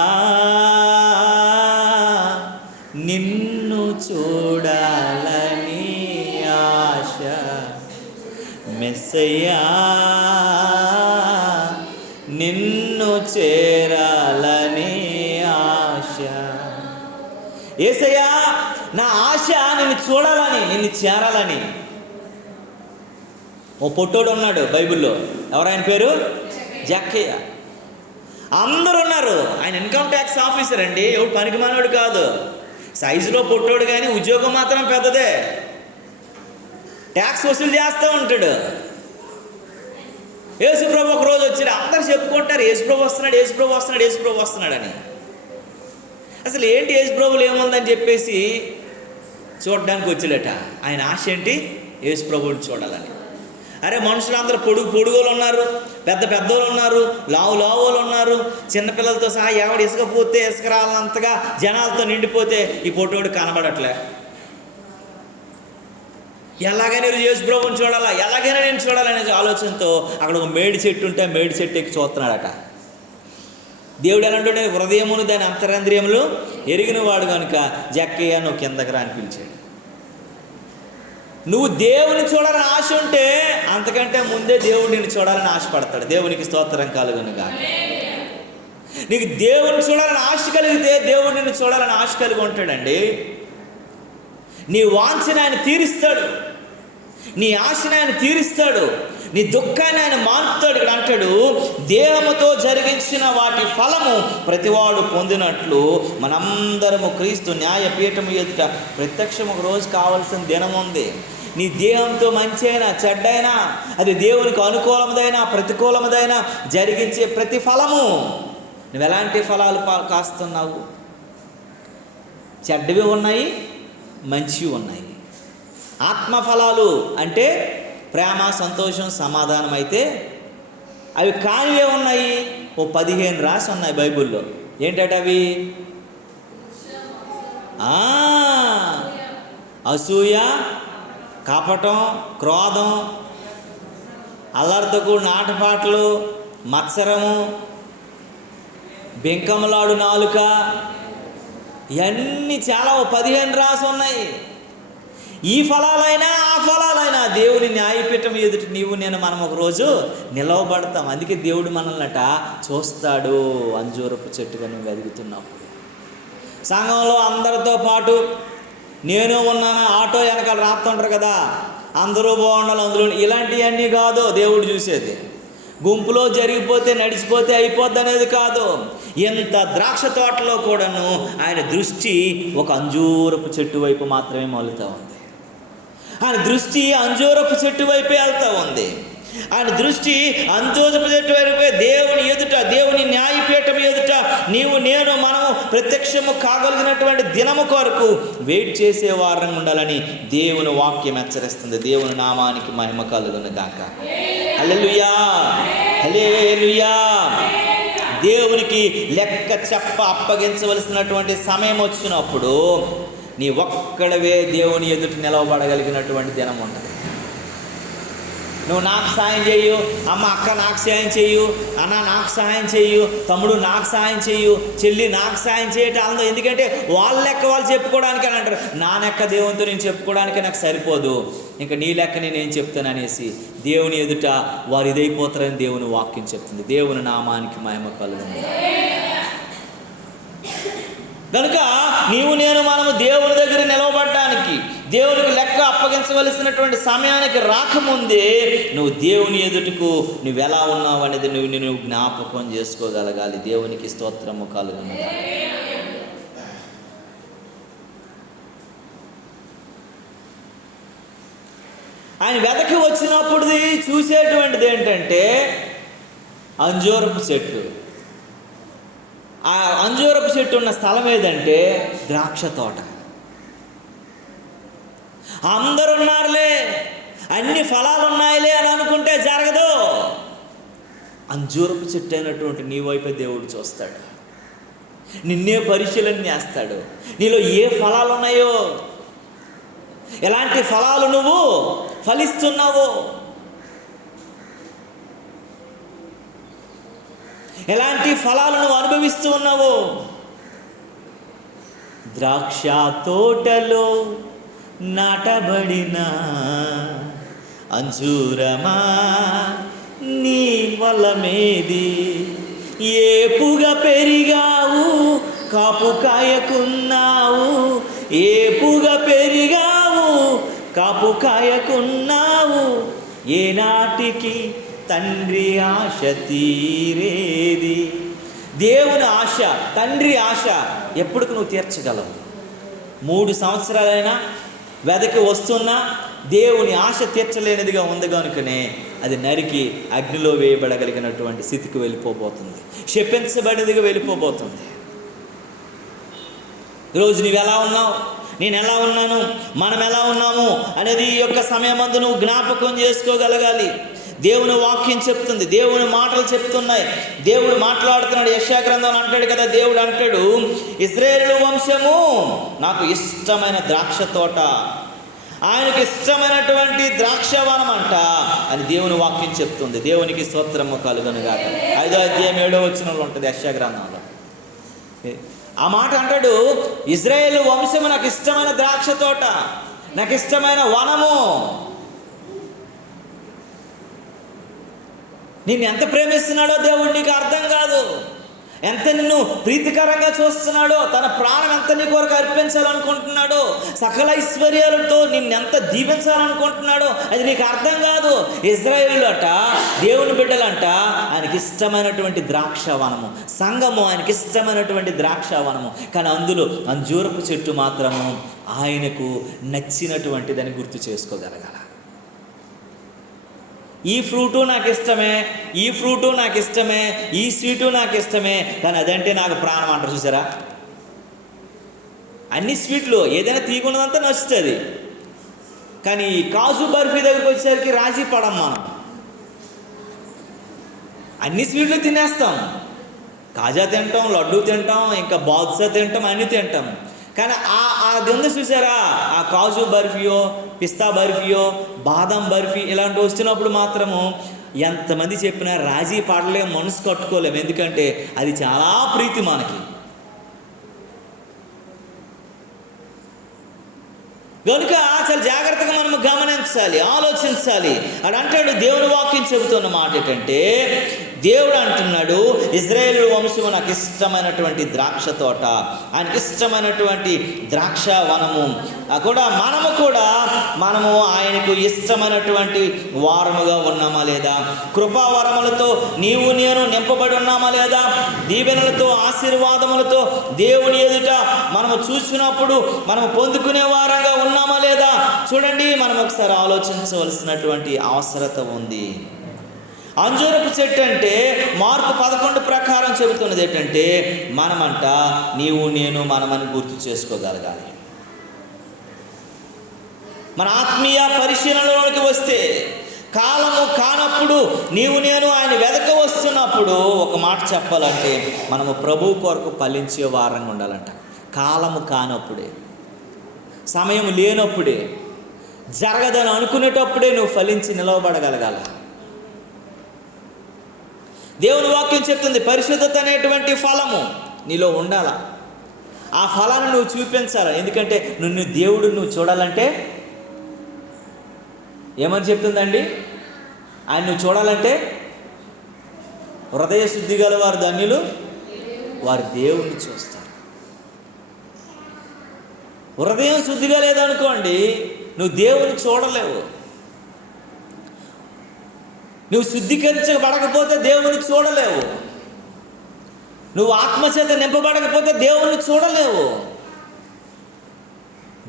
నిన్ను చూడాలని ఆశ, మెస్సయ్యా నిన్ను చేరాలని ఆశ. యేసయ్యా నా ఆశ నిన్ను చూడాలని, నిన్ను చేరాలని. ఓ పొట్టోడు ఉన్నాడు బైబిల్లో. ఎవరాయన పేరు? జక్కయ్య. అందరూ ఉన్నారు. ఆయన ఇన్కమ్ ట్యాక్స్ ఆఫీసర్ అండి, ఎవడు పనికి మానోడు కాదు. సైజులో పొట్టోడు కానీ ఉద్యోగం మాత్రం పెద్దదే. ట్యాక్స్ వసూలు చేస్తూ ఉంటాడు. యేసుప్రభు ఒక రోజు వచ్చి అందరు చెప్పుకుంటారు, యేసుప్రభు వస్తున్నాడు, యేసుప్రభు వస్తున్నాడు, యేసుప్రభు వస్తున్నాడని. అసలు ఏంటి యేసుప్రభులు ఏముందని చెప్పేసి చూడడానికి వచ్చాడట. ఆయన ఆశ ఏంటి? యేసుప్రభుని చూడాలని. అరే మనుషులందరూ పొడుగోలు ఉన్నారు, పెద్దోళ్ళు ఉన్నారు, లావులు ఉన్నారు, చిన్నపిల్లలతో సహా ఎవడు ఇసుక పోతే ఇసుక రాలంతగా జనాలతో నిండిపోతే ఈ పొట్టోడు కనబడట్లే. ఎలాగైనా యేసుప్రభుని చూడాలా, ఎలాగైనా నేను చూడాలనే ఆలోచనతో అక్కడ ఒక మేడి చెట్టు ఉంటే మేడి చెట్టు ఎక్కి చూస్తున్నాడట. దేవుడు ఎలాంటి హృదయమును దాని అంతరంద్రియములు ఎరిగిన వాడు కనుక జక్కయ్య నువ్వు కిందకి రా అని పిలిచాడు. నువ్వు దేవుని చూడాలని ఆశ ఉంటే అంతకంటే ముందే దేవుడు నిన్ను చూడాలని ఆశపడతాడు. దేవునికి స్తోత్రం కలుగునుగా. నీకు దేవుని చూడాలని ఆశ కలిగితే దేవుడు నిన్ను చూడాలని ఆశ కలిగి ఉంటాడండి. నీ వాంఛను ఆయన తీరుస్తాడు, నీ ఆశను ఆయన తీరుస్తాడు, నీ దుఃఖాన్ని ఆయన మారుతాడు. ఇక్కడ అంటాడు, దేహముతో జరిగించిన వాటి ఫలము ప్రతివాడు పొందినట్లు మనందరము క్రీస్తు న్యాయపీఠము ఎదుట ప్రత్యక్షం ఒక రోజు కావాల్సిన దినం ఉంది. నీ దేహంతో మంచి అయినా చెడ్డైనా, అది దేవునికి అనుకూలమదైనా ప్రతికూలమదైనా జరిగించే ప్రతి ఫలము, నువ్వు ఎలాంటి ఫలాలు కాస్తున్నావు? చెడ్డవి ఉన్నాయి, మంచివి ఉన్నాయి. ఆత్మఫలాలు అంటే ప్రేమ, సంతోషం, సమాధానం అయితే అవి కానివే ఉన్నాయి. ఓ 15 రాసి ఉన్నాయి బైబిల్లో. ఏంటట అవి? అసూయ, కపటం, క్రోధం, అల్లరితో కూడిన ఆటపాటలు, మత్సరము, బెంకములాడు నాలుక, ఇవన్నీ చాలా 15 రాసి ఉన్నాయి. ఈ ఫలాలైనా ఆ ఫలాలైనా దేవుని న్యాయపీఠం ఎదుట నీవు నేను మనం ఒకరోజు నిలవబడతాం. అందుకే దేవుడు మనల్నట చూస్తాడు. అంజూరపు చెట్టుగా నువ్వు ఎదుగుతున్నావు. సంఘంలో అందరితో పాటు నేను ఉన్నాను, ఆటో వెనకాల రాస్తుంటారు కదా, అందరూ బాగుండాలి అందులో, ఇలాంటివన్నీ కాదు దేవుడు చూసేది. గుంపులో జరిగిపోతే నడిచిపోతే అయిపోద్ది అనేది కాదు. ఎంత ద్రాక్ష తోటలో కూడాను ఆయన దృష్టి ఒక అంజూరపు చెట్టు వైపు మాత్రమే మలుతూ ఉంది. ఆయన దృష్టి అంజూరపు చెట్టు వైపే వెళ్తూ ఉంది. ఆయన దృష్టి అంజూరపు చెట్టు వైపే. దేవుని ఎదుట, దేవుని న్యాయపీఠం ఎదుట నీవు నేను మనము ప్రత్యక్షము కాగలిగినటువంటి దినము కొరకు వెయిట్ చేసే వారం ఉండాలని దేవుని వాక్యం హెచ్చరిస్తుంది. దేవుని నామానికి మహిమ కలుగును గాక. హల్లెలూయా, హల్లెలూయా. దేవునికి లెక్క అప్పగించవలసినటువంటి సమయం వచ్చినప్పుడు నీ ఒక్కడవే దేవుని ఎదుట నిలవబడగలిగినటువంటి దినం ఉంటుంది. నువ్వు నాకు సాయం చేయు, అమ్మ అక్క నాకు సాయం చేయు, అన్న నాకు సహాయం చేయు, తమ్ముడు నాకు సాయం చేయు, చెల్లి నాకు సాయం చేయటం. ఎందుకంటే వాళ్ళ లెక్క వాళ్ళు చెప్పుకోవడానికి అని అంటారు. నా లెక్క దేవునితో నేను చెప్పుకోవడానికి నాకు సరిపోదు, ఇంకా నీ లెక్క నేనేం చెప్తాను అనేసి దేవుని ఎదుట వారు ఇదైపోతారని దేవుని వాక్యం చెప్తుంది. దేవుని నామానికి మహిమ కలుగును. కనుక నీవు నేను మనము దేవుని దగ్గర నిలవబడడానికి, దేవునికి లెక్క అప్పగించవలసినటువంటి సమయానికి రాకముందే నువ్వు దేవుని ఎదుటకు నువ్వు ఎలా ఉన్నావు అనేది నువ్వు జ్ఞాపకం చేసుకోగలగాలి. దేవునికి స్తోత్రము కలుగును. ఆయన వెతకి వచ్చినప్పుడు చూసేటువంటిది ఏంటంటే అంజూరపు చెట్టు. ఆ అంజూరపు చెట్టు ఉన్న స్థలం ఏదంటే ద్రాక్ష తోట. అందరున్నారులే, అన్ని ఫలాలు ఉన్నాయిలే అని అనుకుంటే జరగదు. అంజూరపు చెట్టు అయినటువంటి నీ వైపే దేవుడు చూస్తాడు, నిన్నే పరిశీలన చేస్తాడు. నీలో ఏ ఫలాలు ఉన్నాయో, ఎలాంటి ఫలాలు నువ్వు ఫలిస్తున్నావో, ఎలాంటి ఫలాలు నువ్వు అనుభవిస్తూ ఉన్నావో. ద్రాక్ష తోటలో నాటబడిన అంజూరమా నీ వలమేది, ఏపుగా పెరిగావు కాపు కాయకున్నావు, ఏపుగా పెరిగావు కాపు కాయకున్నావు, ఏనాటికి తండ్రి ఆశ తీరేది. దేవుని ఆశ, తండ్రి ఆశ ఎప్పటికి నువ్వు తీర్చగలవు. 3 సంవత్సరాలైనా వెదకి వస్తున్నా దేవుని ఆశ తీర్చలేనిదిగా ఉంది కనుకనే అది నరికి అగ్నిలో వేయబడగలిగినటువంటి స్థితికి వెళ్ళిపోబోతుంది, శపించబడినదిగా వెళ్ళిపోబోతుంది. ఈరోజు నీవు ఎలా ఉన్నావు, నేను ఎలా ఉన్నాను, మనం ఎలా ఉన్నాము అనేది ఈ యొక్క సమయమందు నువ్వు జ్ఞాపకం చేసుకోగలగాలి. దేవుని వాక్యం చెప్తుంది, దేవుని మాటలు చెప్తున్నాయి, దేవుడు మాట్లాడుతున్నాడు. యెషయా గ్రంథంలో అంటాడు కదా, దేవుడు అంటాడు, ఇశ్రాయేలు వంశము నాకు ఇష్టమైన ద్రాక్ష తోట, ఆయనకి ఇష్టమైనటువంటి ద్రాక్షవనం అంట అని దేవుని వాక్యం చెప్తుంది. దేవునికి స్తోత్రము కలుగునుగాక. 5వ అధ్యాయం 7వ వచనంలో ఉంటుంది యెషయా గ్రంథంలో. ఆ మాట అంటాడు, ఇశ్రాయేలు వంశము నాకు ఇష్టమైన ద్రాక్ష తోట, నాకు ఇష్టమైన వనము. నిన్ను ఎంత ప్రేమిస్తున్నాడో దేవుడు నీకు అర్థం కాదు. ఎంత నిన్ను ప్రీతికరంగా చూస్తున్నాడో, తన ప్రాణం ఎంత నీ కొరకు అర్పించాలనుకుంటున్నాడో, సకల ఐశ్వర్యాలతో నిన్నెంత దీవించాలనుకుంటున్నాడో అది నీకు అర్థం కాదు. ఇశ్రాయేలు అట, దేవుని బిడ్డలంట ఆయనకి ఇష్టమైనటువంటి ద్రాక్షవనము, సంఘము ఆయనకి ఇష్టమైనటువంటి ద్రాక్షవనము. కానీ అందులో అంజూరపు చెట్టు మాత్రము ఆయనకు నచ్చినటువంటిదని గుర్తు చేసుకోగలగాల. ఈ ఫ్రూటు నాకు ఇష్టమే, ఈ ఫ్రూటు నాకు ఇష్టమే, ఈ స్వీటు నాకు ఇష్టమే, కానీ అదంటే నాకు ప్రాణం అంటారు చూసారా. అన్ని స్వీట్లు ఏదైనా తీగున్నదంతా నచ్చుతుంది, కానీ కాజు బర్ఫీ దగ్గరికి వచ్చేసరికి రాజీ పడం మనం. అన్ని స్వీట్లు తినేస్తాం, కాజా తింటాం, లడ్డు తింటాం, ఇంకా బాదుషా తింటాం, అన్నీ తింటాం. కానీ అది ఉంది చూసారా, ఆ కాజు బర్ఫీయో, పిస్తా బర్ఫీయో, బాదం బర్ఫీ ఇలాంటివి వచ్చినప్పుడు మాత్రము ఎంతమంది చెప్పినా రాజీ పడలేము, మనసు కట్టుకోలేము. ఎందుకంటే అది చాలా ప్రీతి మనకి. కనుక చాలా జాగ్రత్తగా మనం గమనించాలి, ఆలోచించాలి. అని అంటాడు, దేవుని వాక్యం చెబుతున్న మాట ఏంటంటే, దేవుడు అంటున్నాడు, ఇశ్రాయేలు వంశము నాకు ఇష్టమైనటువంటి ద్రాక్ష తోట, ఆయనకి ఇష్టమైనటువంటి ద్రాక్ష వనము. కూడా మనము ఆయనకు ఇష్టమైనటువంటి వారముగా ఉన్నామా లేదా? కృపావరములతో నీవు నేను నింపబడి ఉన్నామా లేదా? దీవెనలతో, ఆశీర్వాదములతో దేవుని ఎదుట మనము చూసినప్పుడు మనము పొందుకునే వారంగా ఉన్నామా లేదా? చూడండి, మనం ఒకసారి ఆలోచించవలసినటువంటి అవసరత ఉంది. అంజూరపు చెట్టు అంటే మార్కు 11 ప్రకారం చెబుతున్నది ఏంటంటే, మనమంట నీవు నేను మనమని గుర్తు చేసుకోగలగాలి. మన ఆత్మీయ పరిశీలనలోకి వస్తే, కాలము కానప్పుడు నీవు నేను ఆయన వెదక వస్తున్నప్పుడు ఒక మాట చెప్పాలంటే, మనము ప్రభువు కొరకు ఫలించే వారంగా ఉండాలంట. కాలము కానప్పుడే, సమయం లేనప్పుడే, జరగదని అనుకునేటప్పుడే నువ్వు ఫలించి నిలవబడగలగాల. దేవుని వాక్యం చెప్తుంది, పరిశుద్ధత అనేటువంటి ఫలము నీలో ఉండాల. ఆ ఫలాన్ని నువ్వు చూపించాలి. ఎందుకంటే దేవుడు నువ్వు చూడాలంటే ఏమని చెప్తుందండి? ఆయన నువ్వు చూడాలంటే హృదయ శుద్ధి గల వారు ధన్యులు, వారు దేవుణ్ణి చూస్తారు. హృదయం శుద్ధిగా లేదనుకోండి, నువ్వు దేవుని చూడలేవు. నువ్వు శుద్ధీకరించబడకపోతే దేవుని చూడలేవు. నువ్వు ఆత్మచేత నింపబడకపోతే దేవుని చూడలేవు.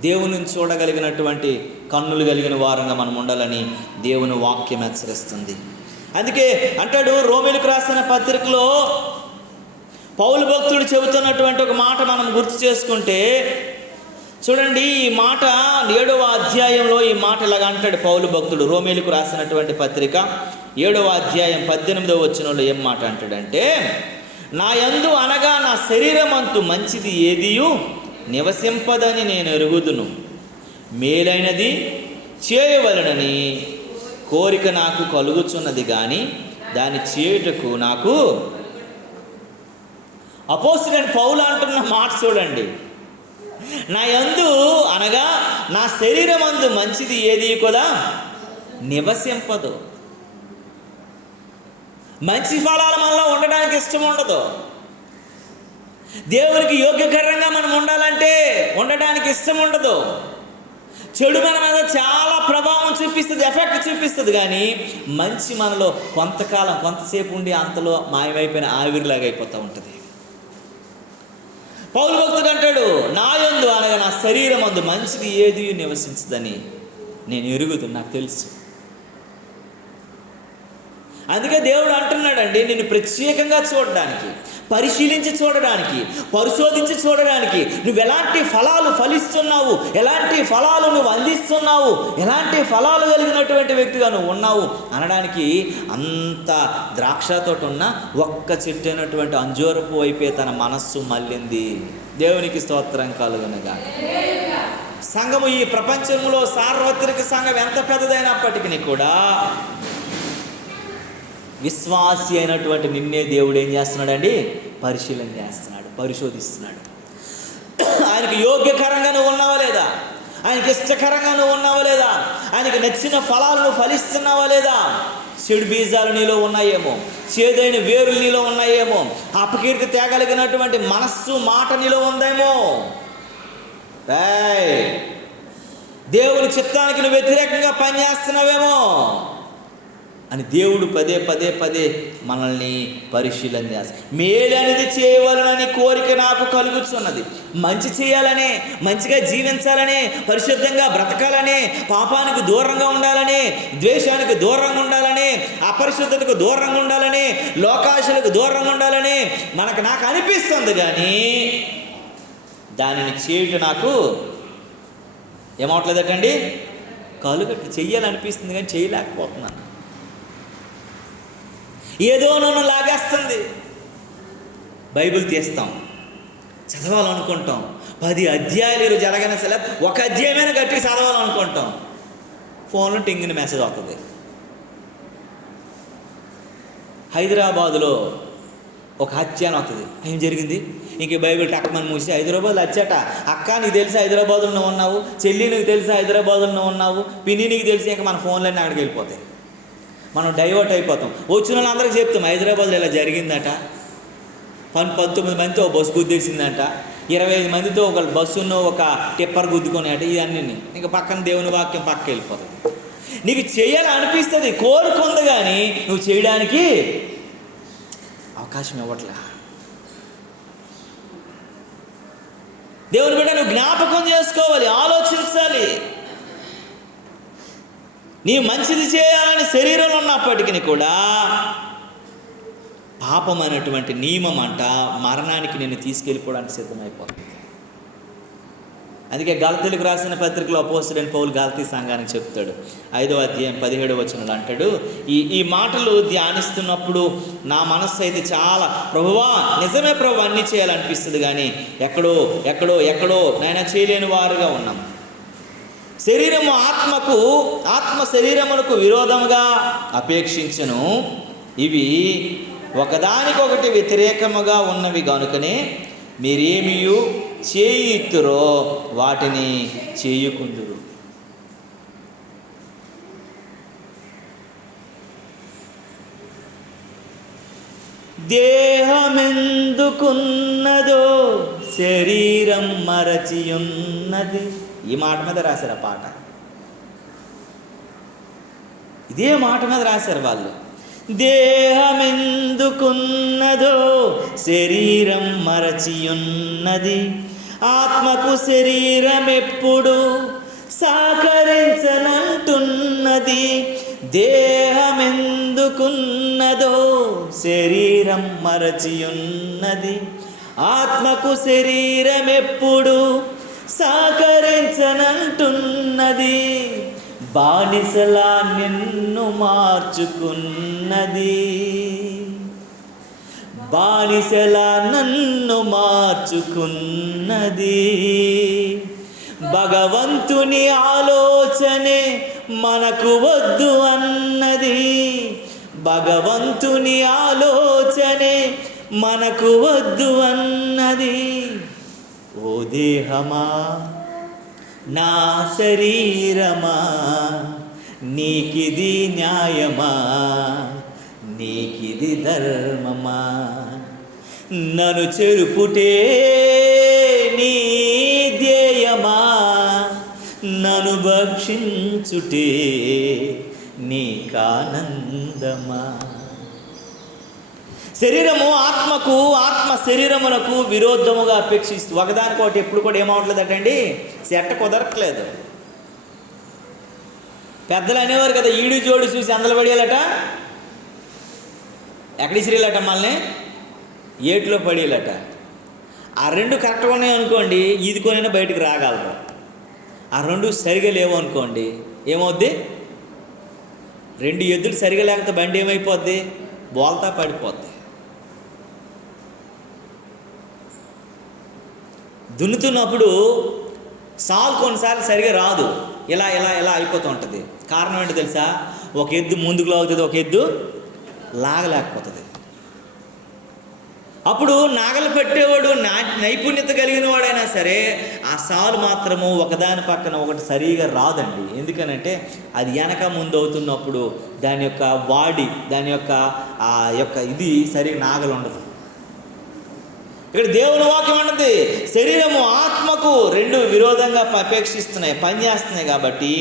దేవుని చూడగలిగినటువంటి కన్నులు కలిగిన వారంగా మనం ఉండాలని దేవుని వాక్యం హెచ్చరిస్తుంది. అందుకే అంటాడు, రోమీయులకు రాసిన పత్రికలో పౌలు భక్తుడు చెబుతున్నటువంటి ఒక మాట మనం గుర్తు చేసుకుంటే చూడండి, ఈ మాట 7వ అధ్యాయంలో ఈ మాట ఇలాగ అంటాడు పౌలు భక్తుడు. రోమేలుకు రాసినటువంటి పత్రిక 7వ అధ్యాయం 18వ వచనంలో ఏం మాట అంటాడంటే, నా యందు అనగా నా శరీరమంతు మంచిది ఏదియు నివసింపదని నేను ఎరుగుదును, మేలైనది చేయవలనని కోరిక నాకు కలుగుచున్నది కానీ దాని చేయుటకు నాకు. అపోస్తలుడైన పౌలు అంటున్న మాట చూడండి, నా యందు అనగా నా శరీరమందు మంచిది ఏది కూడా నివసింపదు. మంచి ఫలాలు మనలో ఉండడానికి ఇష్టం ఉండదు. దేవునికి యోగ్యకరంగా మనం ఉండాలంటే ఉండడానికి ఇష్టం ఉండదు. చెడు మన మీద చాలా ప్రభావం చూపిస్తుంది, ఎఫెక్ట్ చూపిస్తుంది. కానీ మంచి మనలో కొంతకాలం కొంతసేపు ఉండి అంతలో మాయమైపోయిన ఆవిరిలాగా అయిపోతూ ఉంటుంది. పౌలు భక్తుడు అంటాడు, నా యందు అనగా నా శరీరం అందు మంచిది ఏది నివసించదని నేను ఎరుగుదు, నాకు తెలుసు. అందుకే దేవుడు అంటున్నాడండి, నిన్ను ప్రత్యేకంగా చూడడానికి, పరిశీలించి చూడడానికి, పరిశోధించి చూడడానికి, నువ్వు ఎలాంటి ఫలాలు ఫలిస్తున్నావు, ఎలాంటి ఫలాలు నువ్వు అందిస్తున్నావు, ఎలాంటి ఫలాలు కలిగినటువంటి వ్యక్తిగా నువ్వు ఉన్నావు అనడానికి. అంత ద్రాక్ష తోట ఉన్న ఒక్క చెట్టు అయినటువంటి అంజూరపు వైపే తన మనస్సు మళ్ళింది. దేవునికి స్తోత్రం కలుగునుగా. సంఘము ఈ ప్రపంచంలో సార్వత్రిక సంఘం ఎంత పెద్దదైనప్పటికీ కూడా విశ్వాసి అయినటువంటి నిన్నే దేవుడు ఏం చేస్తున్నాడండి? పరిశీలన చేస్తున్నాడు, పరిశోధిస్తున్నాడు. ఆయనకు యోగ్యకరంగా నువ్వు ఉన్నావా లేదా, ఆయనకి ఇష్టకరంగా నువ్వు ఉన్నావా లేదా, ఆయనకు నచ్చిన ఫలాలు నువ్వు ఫలిస్తున్నావా లేదా. చెడు బీజాలు నీలో ఉన్నాయేమో, చేదైన వేరులు నీలో ఉన్నాయేమో, అపకీర్తి తేగలిగినటువంటి మనస్సు మాట నీలో ఉందేమో, దేవుని చిత్తానికి నువ్వు వ్యతిరేకంగా పనిచేస్తున్నావేమో అని దేవుడు పదే పదే పదే మనల్ని పరిశీలన చేస్తాడు. మేలనేది చేయవలనని కోరిక నాకు కలుగుతున్నది. మంచి చేయాలనే, మంచిగా జీవించాలనే, పరిశుద్ధంగా బ్రతకాలనే, పాపానికి దూరంగా ఉండాలనే, ద్వేషానికి దూరంగా ఉండాలనే, అపరిశుద్ధతకు దూరంగా ఉండాలనే, లోకాశలకు దూరంగా ఉండాలనే నాకు అనిపిస్తుంది. కానీ దానిని చేయుట నాకు ఏమవట్లేదటండి, కలుగట్టు చెయ్యాలనిపిస్తుంది కానీ చేయలేకపోతున్నాను. ఏదో నన్ను లాగేస్తుంది. బైబిల్ తీస్తాం, చదవాలనుకుంటాం, 10 అధ్యాయాలు ఈరోజు జరగని సరే ఒక అధ్యాయమైనా గట్టిగా చదవాలనుకుంటాం. ఫోన్లో టింగిన మెసేజ్ వస్తుంది. హైదరాబాదులో ఒక హత్య అని వస్తుంది. ఏం జరిగింది? ఇంక బైబిల్ టక్మని మూసి హైదరాబాద్లో హత్యట. అక్క నీకు తెలిసి హైదరాబాద్లో ఉన్నావు, చెల్లి నీకు తెలిసి హైదరాబాద్లో ఉన్నావు, పిన్ని నీకు తెలిసి ఇంకా మన ఫోన్లన్నీ అక్కడికి వెళ్ళిపోతాయి. మనం డైవర్ట్ అయిపోతాం. వచ్చిన వాళ్ళందరికీ చెప్తాం హైదరాబాద్లో ఇలా జరిగిందట, 19 మందితో ఒక బస్సు గుద్దేసిందంట, 25 మందితో ఒక బస్సును ఒక టిప్పర్ గుద్దుకొని అట. ఇవన్నీ ఇంకా పక్కన దేవుని వాక్యం పక్కకి వెళ్ళిపోతుంది. నీకు చేయాలనిపిస్తుంది, కోరుకుంది, కానీ నువ్వు చేయడానికి అవకాశం ఇవ్వట్లే. దేవుని బిడ్డ నువ్వు జ్ఞాపకం చేసుకోవాలి, ఆలోచించాలి. నీవు మంచిది చేయాలని శరీరంలో ఉన్నప్పటికీ కూడా పాపం అనేటువంటి నియమం అంట మరణానికి నేను తీసుకెళ్ళిపోవడానికి సిద్ధమైపోతుంది. అందుకే గలతీలకు రాసిన పత్రికలో అపోస్తలుడైన పౌలు గలతీ సంఘానికి చెప్తాడు, 5వ అధ్యాయం 17వ వచనంలో అంటాడు, ఈ మాటలు ధ్యానిస్తున్నప్పుడు నా మనస్సు అయితే చాలా, ప్రభువా నిజమే ప్రభు అన్నీ చేయాలనిపిస్తుంది, కానీ ఎక్కడో ఎక్కడో ఎక్కడో నాయన చేయలేని వారుగా ఉన్నాం. శరీరము ఆత్మ శరీరమునకు విరోధముగా అపేక్షించను, ఇవి ఒకదానికొకటి వ్యతిరేకముగా ఉన్నవి గనుకనే మీరేమియు చేయుతురో వాటిని చేయుకుందురు. దేహమెందుకున్నదో శరీరం మరచియున్నది. ఈ మాట మీద రాశారు ఆ పాట. ఇదే మాట మీద రాశారు వాళ్ళు. దేహమెందుకున్నదో శరీరం మరచియున్నది, ఆత్మకు శరీరం ఎప్పుడు సహకరించనంటున్నది. దేహమెందుకున్నదో ఎందుకున్నదో శరీరం మరచియున్నది, ఆత్మకు శరీరం ఎప్పుడు సహకరించనంటున్నది, బానిసలా నిన్ను మార్చుకున్నది, బానిసలా నన్ను మార్చుకున్నది. భగవంతుని ఆలోచనే మనకు వద్దు అన్నది, భగవంతుని ఆలోచనే మనకు వద్దు అన్నది. ఓ దేహమా నా శరీరమా, నీకిది న్యాయమా, నీకిది ధర్మమా, నన్ను చెరుపుటే నీ ధ్యేయమా, నన్ను భక్షించుటే నీకానందమా. శరీరము ఆత్మకు, ఆత్మ శరీరమునకు విరోధముగా అపేక్షిస్తూ ఒకదానికొకటి ఎప్పుడు కూడా ఏమవట్లేదటండి, సెట్ట కుదరట్లేదు. పెద్దలు అనేవారు కదా, ఈడు జోడు చూసి అందలు పడేయాలట, ఎక్కడి సిరియలట మనల్ని ఏటిలో పడేయాలట. ఆ రెండు కరెక్ట్గా ఉన్నాయనుకోండి, ఈదుకొనైనా బయటకు రాగలరు. ఆ రెండు సరిగా లేవు అనుకోండి, ఏమవుద్ది? రెండు ఎద్దులు సరిగా లేకపోతే బండి ఏమైపోద్ది? బోల్తా పడిపోద్ది. దున్నుతున్నప్పుడు సాల్ కొన్నిసార్లు సరిగా రాదు, ఇలా ఇలా ఇలా అయిపోతూ ఉంటుంది. కారణం ఏంటో తెలుసా? ఒక ఎద్దు ముందుకు లాగుతుంది, ఒక ఎద్దు లాగలేకపోతుంది. అప్పుడు నాగలు పెట్టేవాడు నైపుణ్యత కలిగిన వాడైనా సరే ఆ సాలు మాత్రము ఒకదాని పక్కన ఒకటి సరిగా రాదండి. ఎందుకనంటే అది వెనక ముందు అవుతున్నప్పుడు దాని యొక్క వాడి, దాని యొక్క ఆ యొక్క ఇది సరిగా నాగలు ఉండదు. ఇక్కడ దేవుని వాక్యం అన్నది శరీరము ఆత్మకు రెండు విరోధంగా అపేక్షిస్తున్నాయి, పనిచేస్తున్నాయి. కాబట్టి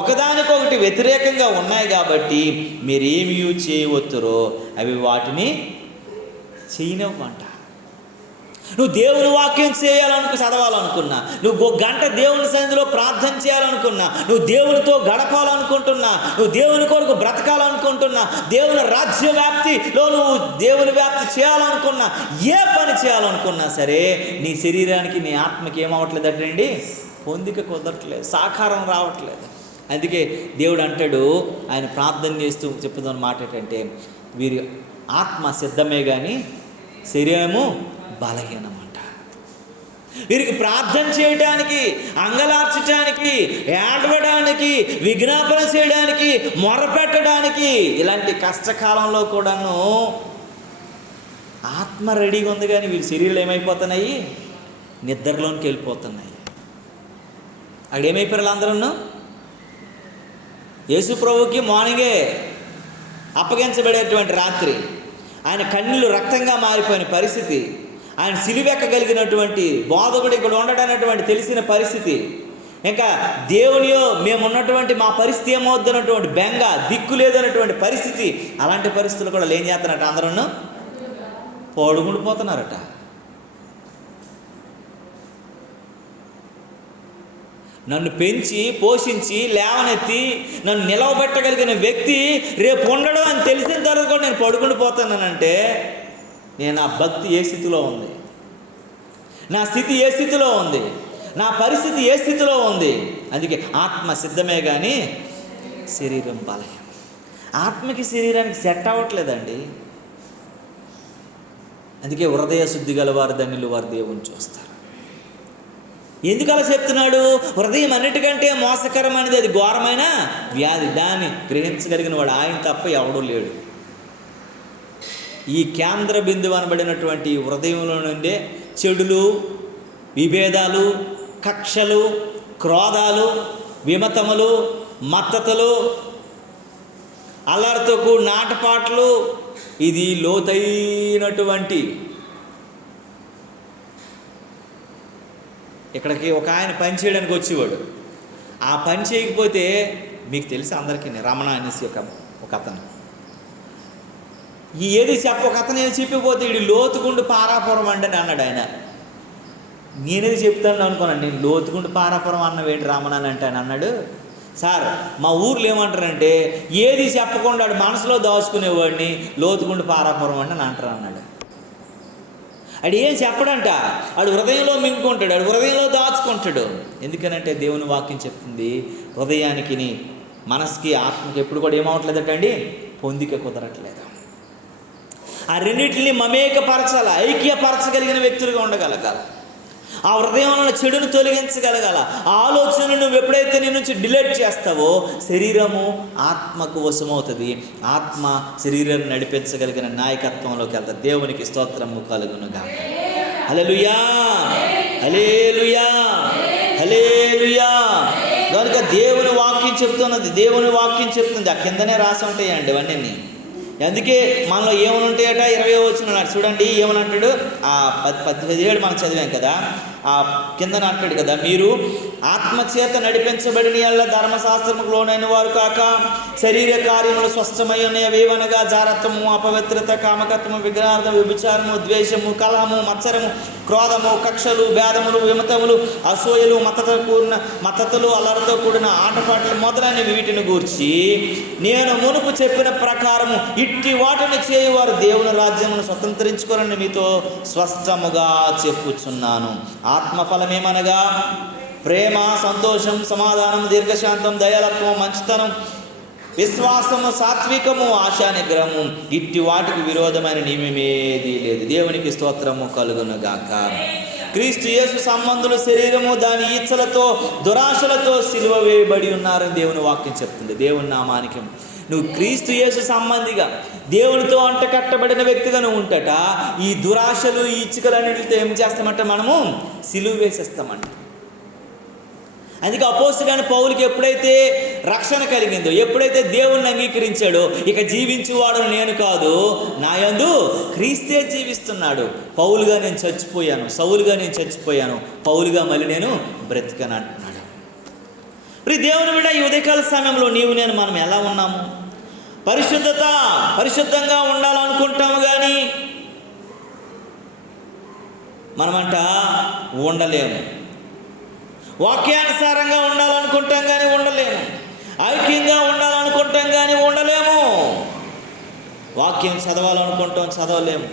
ఒకదానికొకటి వ్యతిరేకంగా ఉన్నాయి. కాబట్టి మీరేమి చేయవచ్చురో అవి వాటిని చేయనివ్వంట. నువ్వు దేవుని వాక్యం చదవాలనుకున్నా, నువ్వు గంట దేవుని సన్నిధిలో ప్రార్థన చేయాలనుకున్నా, నువ్వు దేవునితో గడపాలనుకుంటున్నా, నువ్వు దేవుని కొరకు బ్రతకాలనుకుంటున్నా, దేవుని రాజ్య వ్యాప్తిలో నువ్వు దేవుని వ్యాప్తి చేయాలనుకున్నా, ఏ పని చేయాలనుకున్నా సరే నీ శరీరానికి నీ ఆత్మకి ఏమవట్లేదండి, పొందిక కుదరట్లేదు, సాకారం రావట్లేదు. అందుకే దేవుడు అంటాడు, ఆయన ప్రార్థన చేస్తూ చెప్పుదాం మాట ఏంటంటే, వీరి ఆత్మ సిద్ధమే కానీ శరీరము బలహీనమంట. వీరికి ప్రార్థన చేయడానికి, అంగలార్చడానికి, ఏడవడానికి, విజ్ఞాపన చేయడానికి, మొరపెట్టడానికి ఇలాంటి కష్టకాలంలో కూడాను ఆత్మ రెడీగా ఉంది. కానీ వీరి శరీరాలు ఏమైపోతున్నాయి? నిద్రలోనికి వెళ్ళిపోతున్నాయి. అక్కడ ఏమైపోయారు అందరూ? యేసు ప్రభువుకి మార్నింగే అప్పగించబడేటువంటి రాత్రి ఆయన కన్నులు రక్తంగా మారిపోయిన పరిస్థితి, ఆయన సిలువెక్కగలిగినటువంటి బోధకుడు ఇక్కడ ఉండడనేటువంటి తెలిసిన పరిస్థితి, ఇంకా దేవునియో మేము ఉన్నటువంటి మా పరిస్థితి ఏమవుద్దన్నటువంటి బెంగ, దిక్కు లేదన్నటువంటి పరిస్థితి. అలాంటి పరిస్థితులు కూడా ఏం చేస్తున్నారట? అందరూ పడుకుండిపోతున్నారట. నన్ను పెంచి పోషించి లేవనెత్తి నన్ను నిలవబెట్టగలిగిన వ్యక్తి రేపు ఉండడం అని తెలిసిన తర్వాత కూడా నేను పడుకుని పోతానంటే నేను నా భక్తి ఏ స్థితిలో ఉంది, నా స్థితి ఏ స్థితిలో ఉంది, నా పరిస్థితి ఏ స్థితిలో ఉంది? అందుకే ఆత్మ సిద్ధమే కానీ శరీరం బలహీనం. ఆత్మకి శరీరానికి సెట్ అవ్వట్లేదండి. అందుకే హృదయ శుద్ధి గల వారు ధన్యులు, వారు దేవుని చూస్తారు. ఎందుకు అలా చెప్తున్నాడు? హృదయం అన్నిటికంటే మోసకరమైనది, అది ఘోరమైన వ్యాధి. దాన్ని గ్రహించగలిగిన వాడు ఆయన తప్ప ఎవడూ లేడు. ఈ కేంద్ర బిందువు అనబడినటువంటి హృదయంలో నుండే చెడులు, విభేదాలు, కక్షలు, క్రోధాలు, విమతములు, మత్తతలు, అల్లరితో కూడిన నాటపాట్లు, ఇది లోతైనటువంటి. ఇక్కడికి ఒక ఆయన పని చేయడానికి వచ్చేవాడు. ఆ పని చేయకపోతే మీకు తెలిసి అందరికీ రమణ అనేసి ఒక అతను ఏది ఒక అతను ఏది చెప్పిపోతే వీడు లోతుగుండు పారాపురం అండి అని అన్నాడు ఆయన. నేనేది చెప్తాను అనుకోనండి, నేను లోతుగుండు పారాపురం అన్న వేటి రమణ అని అంటే ఆయన అన్నాడు, సార్ మా ఊర్లో ఏమంటారంటే ఏది చెప్పకుండా వాడు మనసులో దాచుకునేవాడిని లోతుకుండి పారాపురం అని అంటారు అన్నాడు. ఆడు ఏం చెప్పడంట, ఆడు హృదయంలో మింగుకుంటాడు, ఆడు హృదయంలో దాచుకుంటాడు. ఎందుకనంటే దేవుని వాక్యం చెప్తుంది హృదయానికి మనసుకి ఆత్మకి ఎప్పుడు కూడా ఏమవట్లేదటండి, పొందిక కుదరట్లేదు. ఆ రెండింటిని మమేకపరచాల, ఐక్యపరచగలిగిన వ్యక్తులుగా ఉండగలగాల. ఆ హృదయంలో చెడును తొలగించగలగాల. ఆ ఆలోచనలు నువ్వు ఎప్పుడైతే నీ నుంచి డిలీట్ చేస్తావో శరీరము ఆత్మకు వశమవుతుంది. ఆత్మ శరీరాన్ని నడిపించగలిగిన నాయకత్వంలోకి వెళ్తారు. దేవునికి స్తోత్రము కలుగునుగాక. హల్లెలూయా, హల్లెలూయా, హల్లెలూయా. కనుక దేవుని వాక్యం చెప్తున్నది, దేవుని వాక్యం చెప్తుంది. ఆ కిందనే రాసి ఉంటాయండి ఇవన్నీ. అందుకే మనలో ఏమని ఉంటాయట, 20వ వచనం చూడండి ఏమని అంటాడు. ఆ 17 మనం చదివాం కదా, ఆ కిందన అంటాడు కదా, మీరు ఆత్మచేత నడిపించబడిన యెడల ధర్మశాస్త్రముకు లోనైన వారు కాక శరీర కార్యములు స్వస్థమైనవేవనగా జారత్వము, అపవిత్రత, కామకత్వము, విగ్రహార్థం, వ్యభిచారము, ద్వేషము, కలహము, మత్సరము, క్రోధము, కక్షలు, భేదములు, విమతములు, అసూయలు, మతతలు, అల్లరితో కూడిన ఆటపాటలు మొదలైన వీటిని గూర్చి నేను మునుపు చెప్పిన ప్రకారము ఇట్టి వాటిని చేయువారు దేవుని రాజ్యమును స్వతంత్రించుకోరని మీతో స్పష్టముగా చెప్పుచున్నాను. ఆత్మఫలమేమనగా ప్రేమ, సంతోషం, సమాధానం, దీర్ఘశాంతం, దయాలత్వం, మంచితనం, విశ్వాసము, సాత్వికము, ఆశానిగ్రహము, ఇట్టి వాటికి విరోధమైన నియమమేదీ లేదు. దేవునికి స్తోత్రము కలుగునుగాక. క్రీస్తు యేసు సంబంధులు శరీరము దాని ఈచ్చలతో దురాశలతో సిలువ వేయబడి ఉన్నారని దేవుని వాక్యం చెప్తుంది. దేవుని నామానికి నువ్వు క్రీస్తు యేసు సంబంధిగా దేవునితో అంటకట్టబడిన వ్యక్తిగా నువ్వు ఉంటట ఈ దురాశలు, ఈ ఇచ్చుకలన్నిటితో ఏం చేస్తామంటే మనము సిలువ వేసేస్తామంట. అందుకే అపోస్తలుడైన పౌలుకి ఎప్పుడైతే రక్షణ కలిగిందో, ఎప్పుడైతే దేవుణ్ణి అంగీకరించాడో, ఇక జీవించువాడు నేను కాదు నా యందు క్రీస్తే జీవిస్తున్నాడు. పౌలుగా నేను చచ్చిపోయాను, సౌలుగా నేను చచ్చిపోయాను, పౌలుగా మళ్ళీ నేను బ్రతికను అంటున్నాడు. మరి దేవుని బిడ్డ, ఈ ఉదయకాల సమయంలో నీవు నేను మనం ఎలా ఉన్నాము? పరిశుద్ధంగా ఉండాలనుకుంటాము కానీ మనమంట ఉండలేము. వాక్యానుసారంగా ఉండాలనుకుంటాం కానీ ఉండలేము. ఐక్యంగా ఉండాలనుకుంటాం కానీ ఉండలేము. వాక్యం చదవాలనుకుంటాం, చదవలేము.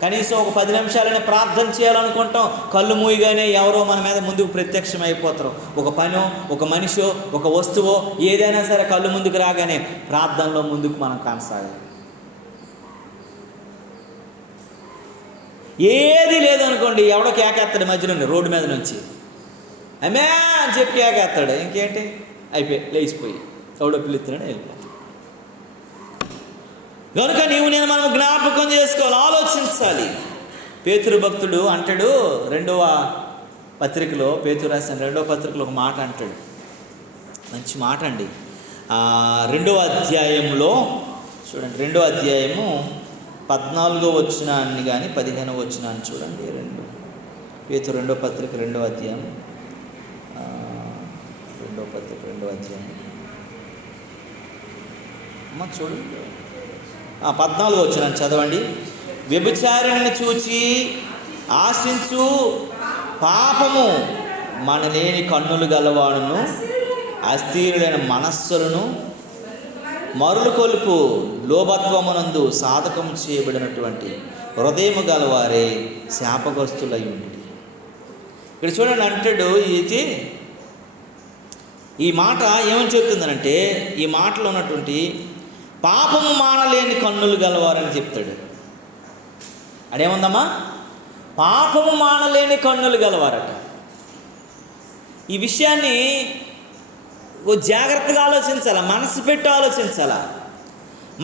కనీసం ఒక 10 నిమిషాలనే ప్రార్థన చేయాలనుకుంటాం, కళ్ళు మూయగానే ఎవరో మన మీద ముందుకు ప్రత్యక్షం అయిపోతారు. ఒక పనో, ఒక మనిషో, ఒక వస్తువో ఏదైనా సరే కళ్ళు ముందుకు రాగానే ప్రార్థనలో ముందుకు మనం కొనసాగాలి. ఏది లేదనుకోండి, ఎవడో కేకేస్తాడు మధ్యలో రోడ్డు మీద నుంచి, అమ్మే అని చెప్పి కేకేస్తాడు. ఇంకేంటి, అయిపోయి లేచిపోయి ఎవడో పిలుస్తున్నాడు, వెళ్ళిపోతాడు. కనుక నీవు నేను మనం జ్ఞాపకం చేసుకోవాలి, ఆలోచించాలి. పేతురు భక్తుడు అంటాడు, 2వ పత్రికలో, పేతురు రాసిన 2వ పత్రికలో ఒక మాట అంటాడు, మంచి మాట అండి. 2వ అధ్యాయంలో చూడండి, 2వ అధ్యాయము 14వ వచనాన్ని కానీ 15వ వచనాన్ని చూడండి. పేతురు 2వ పత్రిక 2వ అధ్యాయం, 2వ పత్రిక 2వ అధ్యాయం అమ్మ చూడండి, 14వ వచనాన్ని చదవండి. వ్యభిచారిణిని చూచి ఆశించు పాపము మనలేని కన్నులు గలవాడును, అస్థిరులైన మనస్సులను మరులు కొలుపు లోభత్వమునందు సాధకం చేయబడినటువంటి హృదయము గలవారే శాపగ్రస్తులై ఉండి. ఇక్కడ చూడండి అంటాడు, ఇది ఈ మాట ఏమని చెప్తుందనంటే, ఈ మాటలో ఉన్నటువంటి పాపము మానలేని కన్నులు గలవారని చెప్తాడు. అదేముందమ్మా, పాపము మానలేని కన్నులు గలవారట. ఈ విషయాన్ని జాగ్రత్తగా ఆలోచించాలా, మనసు పెట్టి ఆలోచించాలా.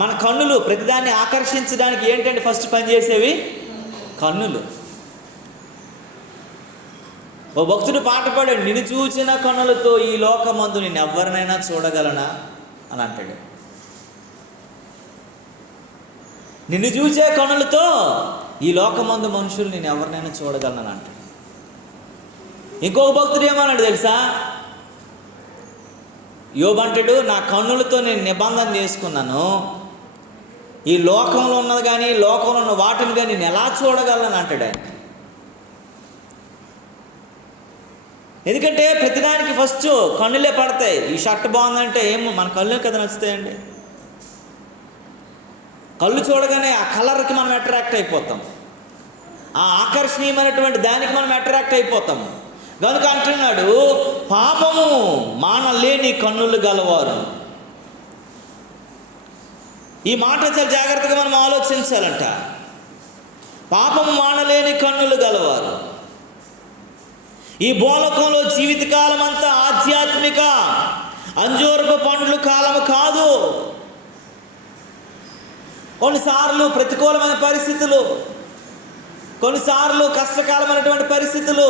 మన కన్నులు ప్రతిదాన్ని ఆకర్షించడానికి ఏంటంటే ఫస్ట్ పనిచేసేవి కన్నులు. ఓ భక్తుడు పాట పాడాడు, నిన్ను చూచిన కన్నులతో ఈ లోకమందు నేను ఎవరినైనా చూడగలనా అని అంటాడు. నిన్ను చూసే కన్నులతో ఈ లోకమందు మనుషులు నేను ఎవరినైనా చూడగలను అంటాడు. ఇంకొక భక్తుడు ఏమన్నాడు తెలుసా, యోబు అంటాడు, నా కన్నులతో నేను నిబంధన చేసుకున్నాను, ఈ లోకంలో ఉన్నది కానీ లోకంలో ఉన్న వాటిని కానీ నేను ఎలా చూడగలను అంటాడు ఆయన. ఎందుకంటే ప్రతిదానికి ఫస్ట్ కన్నులే పడతాయి. ఈ షర్ట్ బాగుందంటే ఏమో మన కళ్ళు కదా నచ్చుతాయండి. కళ్ళు చూడగానే ఆ కలర్కి మనం అట్రాక్ట్ అయిపోతాం, ఆ ఆకర్షణీయమైనటువంటి దానికి మనం అట్రాక్ట్ అయిపోతాం. కనుక అంటున్నాడు, పాపము మానలేని కన్నులు గలవారు. ఈ మాట చాలా జాగ్రత్తగా మనం ఆలోచించాలంట. పాపము మానలేని కన్నులు గలవారు. ఈ భూలోకంలో జీవితకాలం అంతా ఆధ్యాత్మిక అంజూరపు పండ్లు కాలం కాదు. కొన్నిసార్లు ప్రతికూలమైన పరిస్థితులు, కొన్నిసార్లు కష్టకాలమైనటువంటి పరిస్థితులు,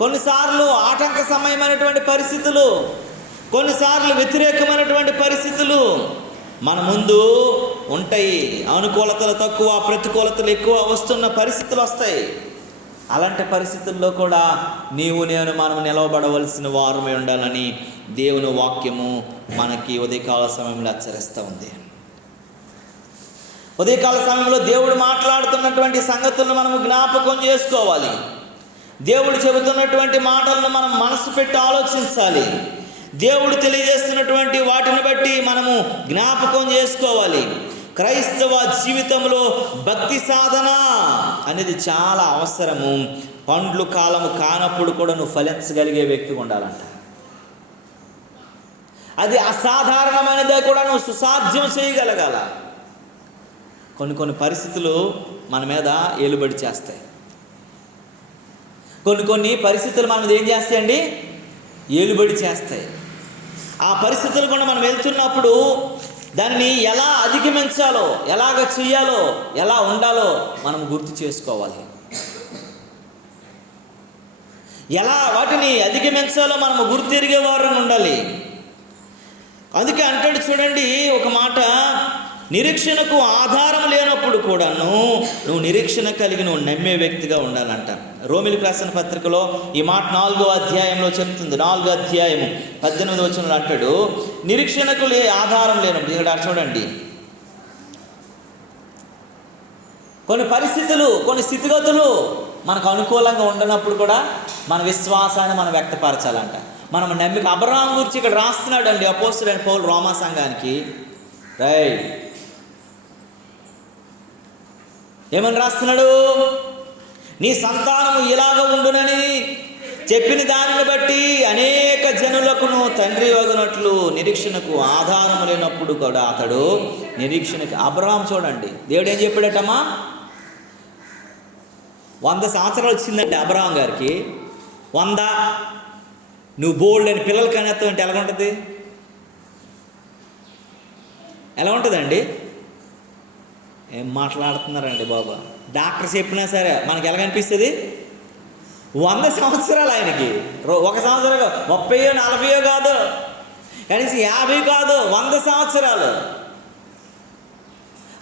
కొన్నిసార్లు ఆటంక సమయమైనటువంటి పరిస్థితులు, కొన్నిసార్లు వ్యతిరేకమైనటువంటి పరిస్థితులు మన ముందు ఉంటాయి. అనుకూలతలు తక్కువ, ప్రతికూలతలు ఎక్కువ వస్తున్న పరిస్థితులు వస్తాయి. అలాంటి పరిస్థితుల్లో కూడా నీవు నేను మనం నిలవబడవలసిన వారమే ఉండాలని దేవుని వాక్యము మనకి ఉదయకాల సమయంలో హెచ్చరిస్తూ ఉంది. ఉదయకాల సమయంలో దేవుడు మాట్లాడుతున్నటువంటి సంగతులను మనము జ్ఞాపకం చేసుకోవాలి. దేవుడు చెబుతున్నటువంటి మాటలను మనం మనసు పెట్టి ఆలోచించాలి. దేవుడు తెలియజేస్తున్నటువంటి వాటిని బట్టి మనము జ్ఞాపకం చేసుకోవాలి. క్రైస్తవ జీవితంలో భక్తి సాధన అనేది చాలా అవసరము. పండ్లు కాలము కానప్పుడు కూడా నువ్వు ఫలించగలిగే వ్యక్తిగా ఉండాలంట. అది అసాధారణమైనదే కూడా నువ్వు సుసాధ్యం చేయగలగాల. కొన్ని పరిస్థితులు మన మీద ఏలుబడి చేస్తాయి. కొన్ని పరిస్థితులు మన మీద ఏం చేస్తాయండి? ఏలుబడి చేస్తాయి. ఆ పరిస్థితులు కూడా మనం వెళ్తున్నప్పుడు దానిని ఎలా అధిగమించాలో, ఎలాగ చెయ్యాలో, ఎలా ఉండాలో మనం గుర్తు చేసుకోవాలి. ఎలా వాటిని అధిగమించాలో మనము గుర్తెరిగే వారం ఉండాలి. అందుకే అంటాడు చూడండి ఒక మాట, నిరీక్షణకు ఆధారం లేనప్పుడు కూడాను నువ్వు నిరీక్షణ కలిగి నువ్వు నమ్మే వ్యక్తిగా ఉండాలంట. రోమిలికి రాసిన పత్రికలో ఈ మాట 4వ అధ్యాయంలో చెప్తుంది. 4వ అధ్యాయము 18వ వచనంలో అంటాడు, నిరీక్షణకు ఆధారం లేనప్పుడు. ఇక్కడ చూడండి, కొన్ని పరిస్థితులు, కొన్ని స్థితిగతులు మనకు అనుకూలంగా ఉండనప్పుడు కూడా మన విశ్వాసాన్ని మనం వ్యక్తపరచాలంట. మనం నమ్మిక అబ్రహాము గురించి ఇక్కడ రాస్తున్నాడు అండి అపోస్తలుడైన పౌలు రోమా సంఘానికి. ఏమని రాస్తున్నాడు? నీ సంతానము ఇలాగ ఉండునని చెప్పిన దానిని బట్టి అనేక జనులకును తండ్రి వగునట్లు నిరీక్షణకు ఆధారము లేనప్పుడు కూడా అతడు నిరీక్షణకి. అబ్రహాము చూడండి, దేవుడు ఏం చెప్పాడటమ్మా? 100 సంవత్సరాలు వచ్చిందండి అబ్రహాం గారికి. 100 నువ్వు బోల్డ్ అని పిల్లలు కనేస్తావు అంటే ఎలా ఉంటుంది? ఎలా ఉంటుందండి? ఏం మాట్లాడుతున్నారండి బాబా? డాక్టర్ చెప్పినా సరే మనకి ఎలాగనిపిస్తుంది? 100 సంవత్సరాలు ఆయనకి. 1 సంవత్సరం 30 40 కాదు, కనీసం 50 కాదు, 100 సంవత్సరాలు.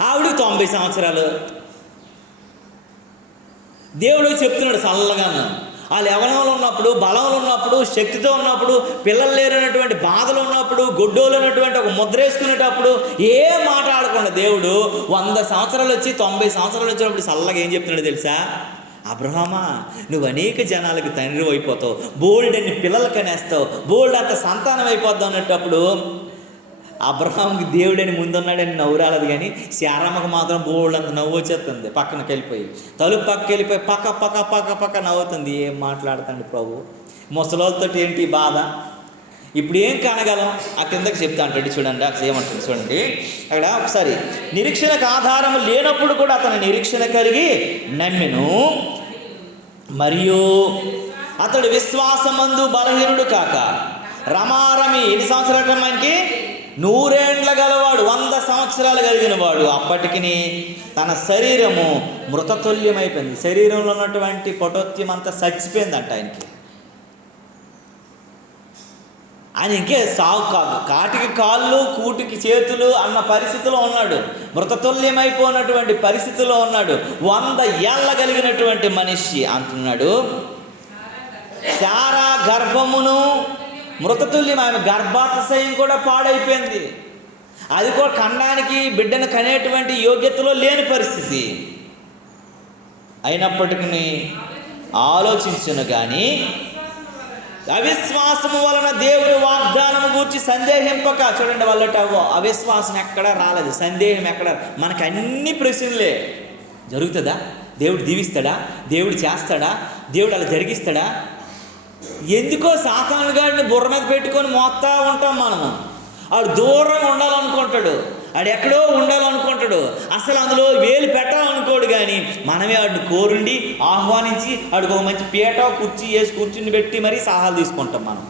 ఆవిడికి 90 సంవత్సరాలు. దేవుడు చెప్తున్నాడు చల్లగా, వాళ్ళు యవ్వనంలో ఉన్నప్పుడు, బలంలో ఉన్నప్పుడు, శక్తితో ఉన్నప్పుడు, పిల్లలు లేరన్నటువంటి బాధలు ఉన్నప్పుడు, గొడ్డోలు ఉన్నటువంటి ఒక ముద్ర వేసుకునేటప్పుడు ఏం మాట్లాడకుండా దేవుడు 100 సంవత్సరాలు వచ్చి 90 సంవత్సరాలు వచ్చినప్పుడు చల్లగా ఏం చెప్తున్నాడు తెలుసా? అబ్రహామా, నువ్వు అనేక జనాలకు తండ్రి అయిపోతావు, బోల్డ్ అని పిల్లలు కనేస్తావు, బోల్డ్ అంత సంతానం అయిపోద్దాం అన్నప్పుడు అబ్రహాంకి దేవుడని ముందున్నాడని నవ్వు రాలేదు, కానీ శారమ్మకు మాత్రం బోల్డ్ అంత నవ్వు వచ్చేస్తుంది. పక్కనకి వెళ్ళిపోయి తలుపు పక్కకి వెళ్ళిపోయి పక్క నవ్వుతుంది. ఏం మాట్లాడుతుంది ప్రభు? ముసలోళ్ళతో ఏంటి బాధ? ఇప్పుడు ఏం కనగలం? ఆ కిందకి చెప్తా అంటాడు చూడండి, అక్కడ ఏమంటుంది చూడండి. అక్కడ ఒకసారి, నిరీక్షణకు ఆధారం లేనప్పుడు కూడా అతను నిరీక్షణ కలిగి నమ్మెను, మరియు అతడు విశ్వాసమందు బలహీనుడు కాక రమారమి. ఎన్ని సంవత్సరాల ఆయనకి? 100 ఏండ్ల గలవాడు, 100 సంవత్సరాలు కలిగిన వాడు. అప్పటికి తన శరీరము మృతతుల్యమైపోయింది. శరీరంలో ఉన్నటువంటి పటోత్యం అంతా చచ్చిపోయిందంట ఆయనకి. ఆయన ఇంకే సాగు కాదు, కాటికి కాళ్ళు కూటికి చేతులు అన్న పరిస్థితిలో ఉన్నాడు. మృతతుల్యమైపోయినటువంటి పరిస్థితిలో ఉన్నాడు. 100 ఏళ్ళ కలిగినటువంటి మనిషి అంటున్నాడు, శారా గర్భమును మృతతుల్యం. ఆమె గర్భాశయం కూడా పాడైపోయింది. అది కూడా కనడానికి, బిడ్డను కనేటువంటి యోగ్యతలో లేని పరిస్థితి. అయినప్పటికీ ఆలోచించను కానీ అవిశ్వాసము వలన దేవుని వాగ్దానము గూర్చి సందేహింపక. చూడండి, వాళ్ళట అవిశ్వాసం ఎక్కడా రాలేదు, సందేహం ఎక్కడ. మనకు అన్ని ప్రశ్నలే. జరుగుతుందా? దేవుడు దీవిస్తాడా? దేవుడు చేస్తాడా? దేవుడు అలా జరిగిస్తాడా? ఎందుకో సాతాను గాడిని బుర్ర మీద పెట్టుకొని మోస్తా ఉంటాం మనము. ఆడు దూరంగా ఉండాలనుకుంటాడు, ఆడు ఎక్కడో ఉండాలనుకుంటాడు, అసలు అందులో వేలు పెట్టాలనుకోడు. కానీ మనమే ఆడిని కోరుండి ఆహ్వానించి ఆడికి ఒక మంచి పీట కుర్చీ వేసి కూర్చుని పెట్టి మరీ సహాలు తీసుకుంటాం మనం.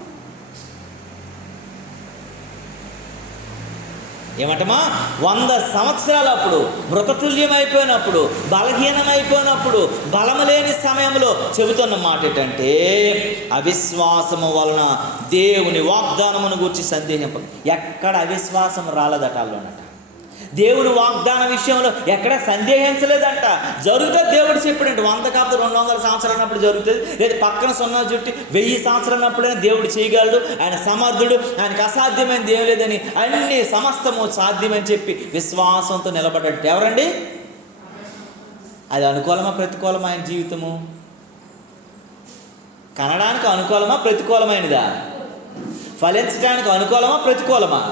ఏమంటమా? 100 సంవత్సరాలు అప్పుడు మృతతుల్యం అయిపోయినప్పుడు, బలహీనమైపోయినప్పుడు, బలము లేని సమయంలో చెబుతున్న మాట ఏంటంటే, అవిశ్వాసము వలన దేవుని వాగ్దానమును గురించి సందేహింప. ఎక్కడ అవిశ్వాసం రాలేదట అల్లోనట. దేవుని వాగ్దాన విషయంలో ఎక్కడ సందేహించలేదంట. జరుగుతుంది, దేవుడు చెప్పాడంటే. 100 కాదు 200 సంవత్సరాలు అన్నప్పుడు జరుగుతుంది, లేదా పక్కన 0 చుట్టి 1000 సంవత్సరాలు అన్నప్పుడైనా దేవుడు చేయగలడు. ఆయన సమర్థుడు, ఆయనకు అసాధ్యమైనది ఏం లేదని, అన్ని సమస్తము సాధ్యమని చెప్పి విశ్వాసంతో నిలబడ్డాడు. ఎవరండి? అది అనుకూలమా ప్రతికూలమా ఆయన జీవితము? కనడానికి అనుకూలమా ప్రతికూలమైనదా? ఫలించడానికి అనుకూలమా ప్రతికూలమా?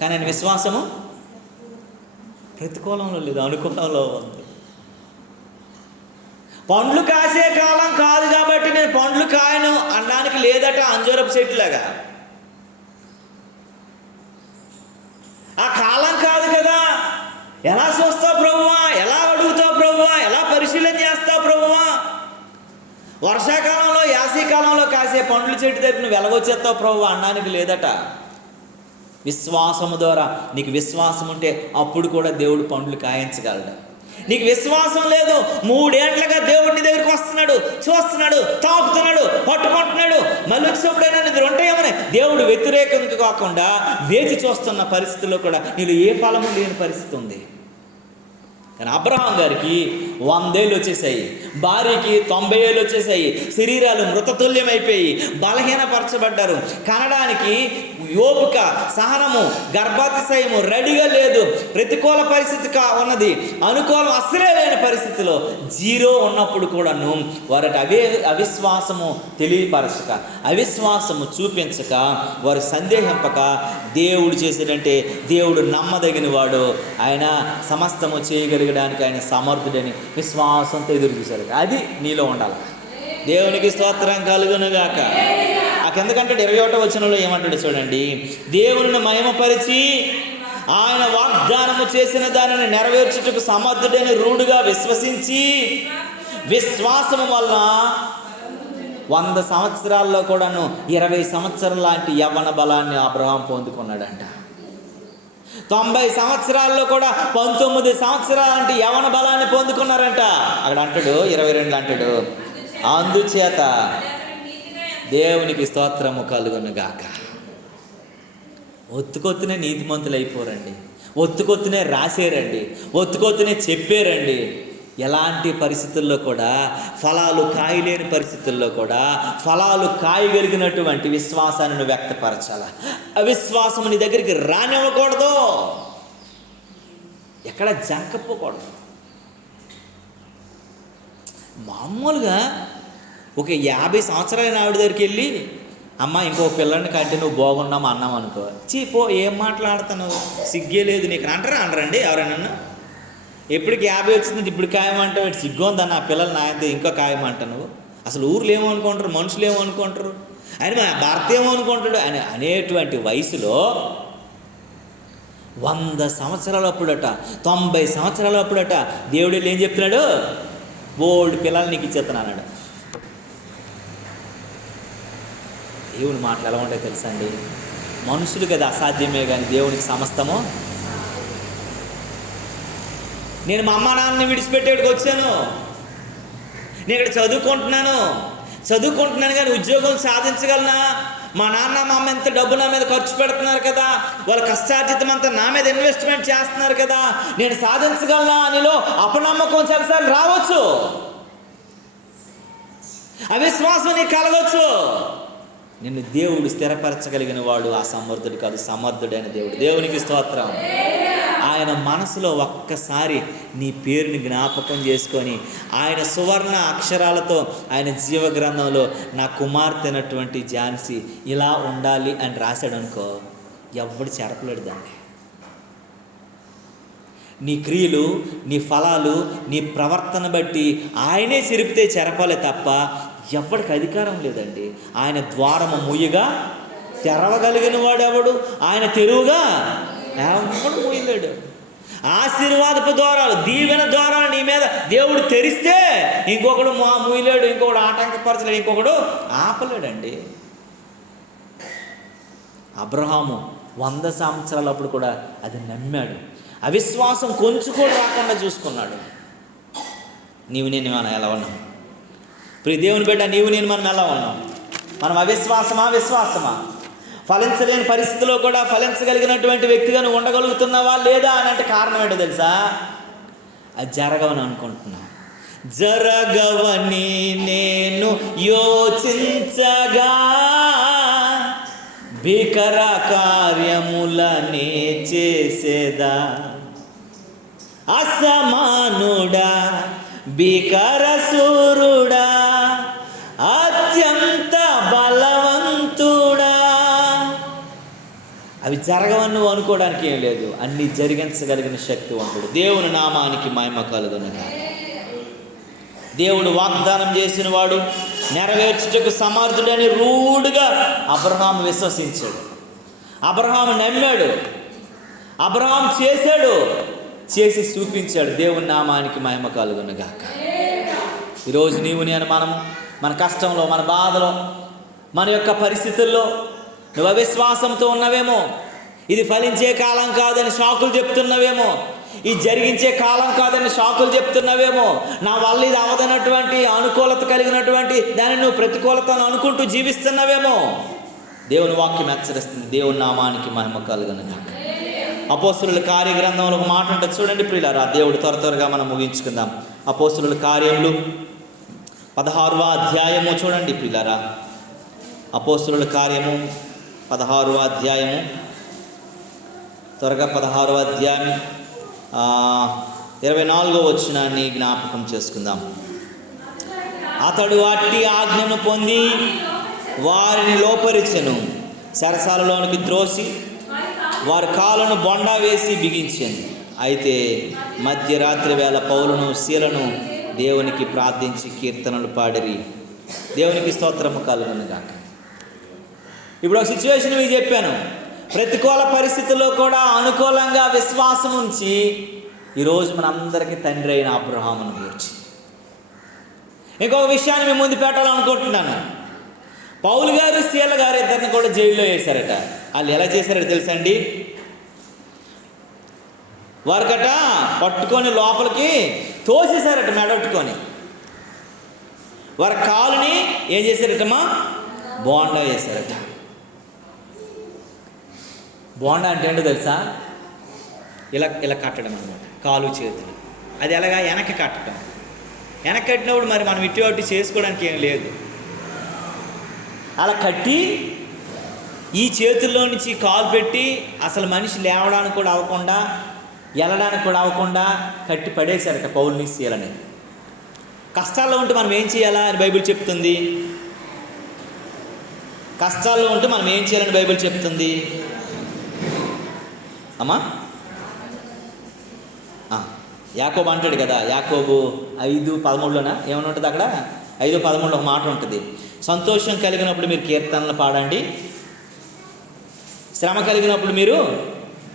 కానీ ఆయన విశ్వాసము ప్రతికూలంలో లేదు, అనుకూలంలో ఉంది. పండ్లు కాసే కాలం కాదు కాబట్టి నేను పండ్లు కాయను అనడానికి లేదట అంజూరపు చెట్టులాగా. ఆ కాలం కాదు కదా. ఎలా చూస్తావు ప్రభువా? ఎలా అడుగుతావు ప్రభువా? ఎలా పరిశీలన చేస్తావు ప్రభువా? వర్షాకాలంలో యాసీకాలంలో కాసే పండ్ల చెట్టు దగ్గర నువ్వు వెలగొచ్చేస్తావు ప్రభువా అనడానికి లేదట. విశ్వాసము ద్వారా నీకు విశ్వాసం ఉంటే అప్పుడు కూడా దేవుడు పండ్లు కాయించగలడు. నీకు విశ్వాసం లేదు, 3 ఏళ్లుగా దేవుడిని దగ్గరికి వస్తున్నాడు, చూస్తున్నాడు, తాకుతున్నాడు, పట్టుకుంటున్నాడు, మళ్ళీ వచ్చినప్పుడైనా నిద్ర ఉంటాయేమని దేవుడు వ్యతిరేకంగా కాకుండా వేచి చూస్తున్న పరిస్థితుల్లో కూడా నీళ్ళు ఏ ఫలము లేని పరిస్థితి ఉంది. కానీ అబ్రహాం గారికి 100 ఏళ్ళు వచ్చేసాయి, భార్యకి 90 ఏళ్ళు వచ్చేసాయి, శరీరాలు మృతతుల్యమైపోయి బలహీనపరచబడ్డారు. కనడానికి ఓపిక, సహనము, గర్భాతిశయము రెడీగా లేదు. ప్రతికూల పరిస్థితి ఉన్నది, అనుకూలం అస్సలే లేని పరిస్థితిలో 0 ఉన్నప్పుడు కూడాను వారికి అవిశ్వాసము తెలియపరచక, అవిశ్వాసము చూపించక, వారు సందేహింపక దేవుడు చేసేటంటే దేవుడు నమ్మదగిన వాడు, ఆయన సమస్తము చేయగలిగడానికి ఆయన సమర్థుడని విశ్వాసంతో ఎదురు చూశారు. అది నీలో ఉండాలి. దేవునికి స్తోత్రం కలుగునుగాక. ఎందుకంటే 21వ వచనంలో ఏమంటాడు చూడండి, దేవుని మహిమపరిచి ఆయన వాగ్దానము చేసిన దానిని నెరవేర్చుటకు సమర్థుడని రూఢుగా విశ్వసించి, విశ్వాసము వల్ల 100 సంవత్సరాల్లో కూడాను 20 సంవత్సరాల లాంటి యవ్వన బలాన్ని అబ్రహాం పొందుకున్నాడంట. 90 సంవత్సరాల్లో కూడా 19 సంవత్సరాల లాంటి యవ్వన బలాన్ని పొందుకున్నారంట. అక్కడ అంటాడు 22 అంటాడు, అందుచేత దేవునికి స్తోత్రము కలుగునుగాక. ఒత్తుకొత్తునే నీతిమంతులు అయిపోరండి, ఒత్తుకొత్తునే రాసేరండి, ఒత్తుకొత్తునే చెప్పారండి. ఎలాంటి పరిస్థితుల్లో కూడా, ఫలాలు కాయలేని పరిస్థితుల్లో కూడా ఫలాలు కాయగలిగినటువంటి విశ్వాసాన్ని నువ్వు వ్యక్తపరచాల. అవిశ్వాసం నీ దగ్గరికి రానివ్వకూడదు, ఎక్కడ జంకపోకూడదు. మామూలుగా ఒక 50 సంవత్సరాల ఆవిడ దగ్గరికి వెళ్ళి, అమ్మ ఇంకో పిల్లని కంటే నువ్వు బాగున్నాము అన్నాం అనుకో, చీపో ఏం మాట్లాడుతున్నావు, సిగ్గే లేదు నీకు అనరండి ఎవరైనా. ఎప్పటికి 50 వచ్చింది ఇప్పుడు ఖాయమంటావు, సిగ్గు ఉందన్న ఆ పిల్లలు నాయన ఇంకో ఖాయమంట. నువ్వు అసలు ఊర్లు ఏమనుకుంటారు, మనుషులు ఏమనుకుంటారు, ఆయన మా భర్త ఏమనుకుంటాడు అని అనేటువంటి వయసులో 100 సంవత్సరాల అప్పుడట, 90 సంవత్సరాల అప్పుడట దేవుడు ఏం చెప్తున్నాడు, ఓల్డ్ పిల్లలు నీకు ఇచ్చేస్తున్నాడు. దేవుని మాటలు ఎలా ఉంటాయో తెలుసా అండి. మనుషులు కదా అసాధ్యమే, కానీ దేవునికి సమస్తము. నేను మా అమ్మ నాన్నని విడిచిపెట్టేటికి వచ్చాను, నేను ఇక్కడ చదువుకుంటున్నాను కానీ ఉద్యోగం సాధించగలనా? మా నాన్న మా అమ్మ ఎంత డబ్బు నా మీద ఖర్చు పెడుతున్నారు కదా, వాళ్ళ కష్టార్జితం అంతా నా మీద ఇన్వెస్ట్మెంట్ చేస్తున్నారు కదా, నేను సాధించగలనా అనిలో అపనమ్మకం చాలాసార్లు రావచ్చు, అవిశ్వాసం నీకు కలగవచ్చు. నిన్ను దేవుడు స్థిరపరచగలిగిన వాడు ఆ సమర్థుడు కాదు, సమర్థుడైన దేవుడు. దేవునికి స్తోత్రం. ఆయన మనసులో ఒక్కసారి నీ పేరుని జ్ఞాపకం చేసుకొని ఆయన సువర్ణ అక్షరాలతో ఆయన జీవగ్రంథంలో నా కుమార్తె అయినటువంటి ఝాన్సీ ఇలా ఉండాలి అని రాశాడు అనుకో, ఎవడు చెరపలేడు దాన్ని. నీ క్రియలు, నీ ఫలాలు, నీ ప్రవర్తన బట్టి ఆయనే చెరిపితే చెరపాలే తప్ప ఎవడికి అధికారం లేదండి. ఆయన ద్వారము మూయగా తెరవగలిగిన వాడెవడు? ఆయన తెరువుగా ఎవడు మూయలేడు. ఆశీర్వాదపు ద్వారాలు, దీవెన ద్వారాలు నీ మీద దేవుడు తెరిస్తే ఇంకొకడు మూయలేడు, ఇంకొకడు ఆటంకపరచలేడు, ఇంకొకడు ఆపలేడండి. అబ్రహాము 100 సంవత్సరాలప్పుడు కూడా అది నమ్మాడు. అవిశ్వాసం కొంచెం కూడా రాకుండా చూసుకున్నాడు. నీవు నేను మనం ఎలా ఉన్నాం? ప్రియ దేవుని బిడ్డ, నీవు నేను మనం ఎలా ఉన్నాం? మనం అవిశ్వాసమా విశ్వాసమా? ఫలించలేని పరిస్థితిలో కూడా ఫలించగలిగినటువంటి వ్యక్తిగా నువ్వు ఉండగలుగుతున్నావా లేదా అని అంటే కారణం ఏంటో తెలుసా? అది జరగవని అనుకుంటున్నా. జరగవని నేను యోచించగా భీకర కార్యములనే చేసేదా, అసమానుడా భీకర సూరుడా అత్యంత బలవంతుడా. అవి జరగవని నువ్వు అనుకోవడానికి ఏం లేదు. అన్నీ జరిగించగలిగిన శక్తివంతుడు. దేవుని నామానికి మహిమ కలుగునుగాక. దేవుడు వాగ్దానం చేసిన వాడు, నెరవేర్చుటకు సమర్థుడని రూఢిగా అబ్రహాము విశ్వసించాడు. అబ్రహాము నమ్మాడు. అబ్రహాము చేశాడు, చేసి చూపించాడు. దేవుని నామానికి మహిమ కలుగునుగాక. ఈరోజు నీవు నేను మనము మన కష్టంలో, మన బాధలో, మన యొక్క పరిస్థితుల్లో నువ్వు అవిశ్వాసంతో ఉన్నవేమో. ఇది ఫలించే కాలం కాదని సాకులు చెప్తున్నవేమో. ఇది జరిగించే కాలం కాదని సాకులు చెప్తున్నవేమో. నా వల్ల ఇది అవదనటువంటి అనుకూలత కలిగినటువంటి దాన్ని నువ్వు ప్రతికూలతను అనుకుంటూ జీవిస్తున్నవేమో. దేవుని వాక్యం హెచ్చరిస్తుంది. దేవుని నామానికి మహిమ కలుగునుగాక. అపోస్తలుల కార్యగ్రంథంలో ఒక మాట ఉంటుంది చూడండి ప్రియులారా. దేవుడు త్వరగా మనం ముగించుకుందాం. అపోస్తలుల కార్యములు 16వ అధ్యాయము చూడండి ప్రియులారా. అపోస్తలుల కార్యము 16వ అధ్యాయము, త్వరగా 16వ అధ్యాయం 24వ వచనాన్ని జ్ఞాపకం చేసుకుందాం. అతడు అట్టి ఆజ్ఞను పొంది వారిని లోపరిచెను, సరసాలలోనికి త్రోసి వారి కాళ్ళను బొండా వేసి బిగించాను. అయితే మధ్యరాత్రి వేళ పౌలును శీలను దేవునికి ప్రార్థించి కీర్తనలు పాడిరి. దేవునికి స్తోత్రము కలుగునుగాక. ఇప్పుడు ఒక సిచ్యువేషన్ మీకు చెప్పాను. ప్రతికూల పరిస్థితుల్లో కూడా అనుకూలంగా విశ్వాసం ఉంచి ఈరోజు మనందరికీ తండ్రి అయిన అబ్రహామును గురించి ఇంకొక విషయాన్ని మేము ముందు పెట్టాలనుకుంటున్నాను. పౌలు గారు, శీల గారు ఇద్దరిని కూడా జైల్లో వేశారట. వాళ్ళు ఎలా చేశారట తెలుసా అండి? వారికట పట్టుకొని లోపలికి తోసేశారట, మెడట్టుకొని. వారి కాలుని ఏం చేశారటమ్మా? బోండా వేశారట. బోండా అంటే ఏంటో తెలుసా? ఇలా ఇలా కట్టడం అనమాట, కాలు చేతులు. అది ఎలాగా? వెనక్కి కట్టడం. వెనక్కి కట్టినప్పుడు మరి మనం ఇటు అటు చేసుకోవడానికి ఏం లేదు. అలా కట్టి ఈ చేతుల్లో నుంచి కాలు పెట్టి అసలు మనిషి లేవడానికి కూడా అవ్వకుండా, వెళ్ళడానికి కూడా అవ్వకుండా కట్టి పడేశారట పౌలుని, శీలని. కష్టాల్లో ఉంటే మనం ఏం చేయాలా అని బైబిల్ చెప్తుంది. కష్టాల్లో ఉంటే మనం ఏం చేయాలని బైబిల్ చెప్తుంది అమ్మా. యాకోబు అంటాడు కదా, యాకోబు 5:13లోనా ఏమన్నా ఉంటుంది అక్కడ? 5:13లో ఒక మాట ఉంటుంది. సంతోషం కలిగినప్పుడు మీరు కీర్తనలు పాడండి, శ్రమ కలిగినప్పుడు మీరు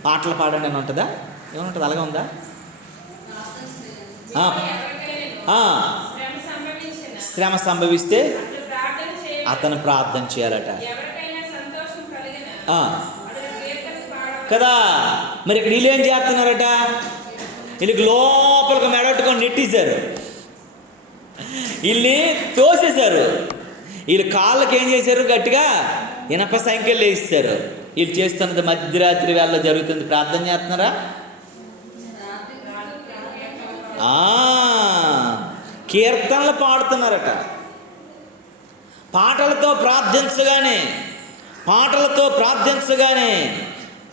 పాటలు పాడండి అని ఉంటుందా? ఏమనుంటుంది? అలాగే ఉందా? శ్రమ సంభవిస్తే అతను ప్రార్థన చేయాలట కదా. మరి ఇక్కడ వీళ్ళు ఏం చేస్తున్నారట? వీళ్ళకి లోపలికి మెడట్టుకొని నెట్టేశారు, వీళ్ళని తోసేశారు. వీళ్ళు కాళ్ళకి ఏం చేశారు? గట్టిగా ఇనప సంఖ్యలు వేస్తారు. వీళ్ళు చేస్తున్నది మధ్యరాత్రి వేళ జరుగుతుంది. ప్రార్థన చేస్తున్నారా? కీర్తనలు పాడుతున్నారట. పాటలతో ప్రార్థించగానే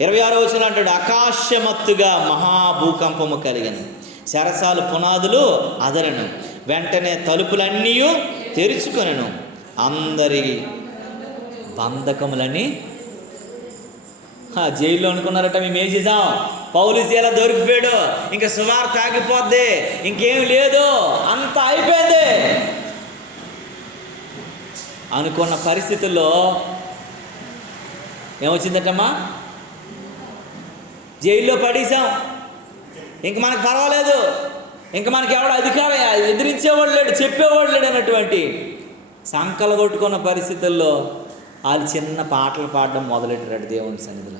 26వ వచనం అంటాడు, ఆకాశమత్తుగా మహాభూకంపము కలిగను, శరసాలు పునాదులు అదరను, వెంటనే తలుపులన్నీ తెరుచుకొనెను, అందరి బంధకములని. జైల్లో అనుకున్నారట మేము ఏం చేసాం, పౌలుసు ఎలా దొరికిపోయాడు, ఇంకా సువార్త ఆగిపోద్ది, ఇంకేం లేదు, అంతా అయిపోయింది అనుకున్న పరిస్థితుల్లో ఏమొచ్చిందటమ్మా, జైల్లో పడేసాం, ఇంక మనకు పర్వాలేదు, ఇంక మనకి ఎవడ అధికారం ఎదిరించేవాడు లేడు, చెప్పేవాడు లేడు అన్నటువంటి సంకలు కొట్టుకున్న పరిస్థితుల్లో వాళ్ళు చిన్న పాటలు పాడడం మొదలెట్టారు దేవుని సన్నిధిలో.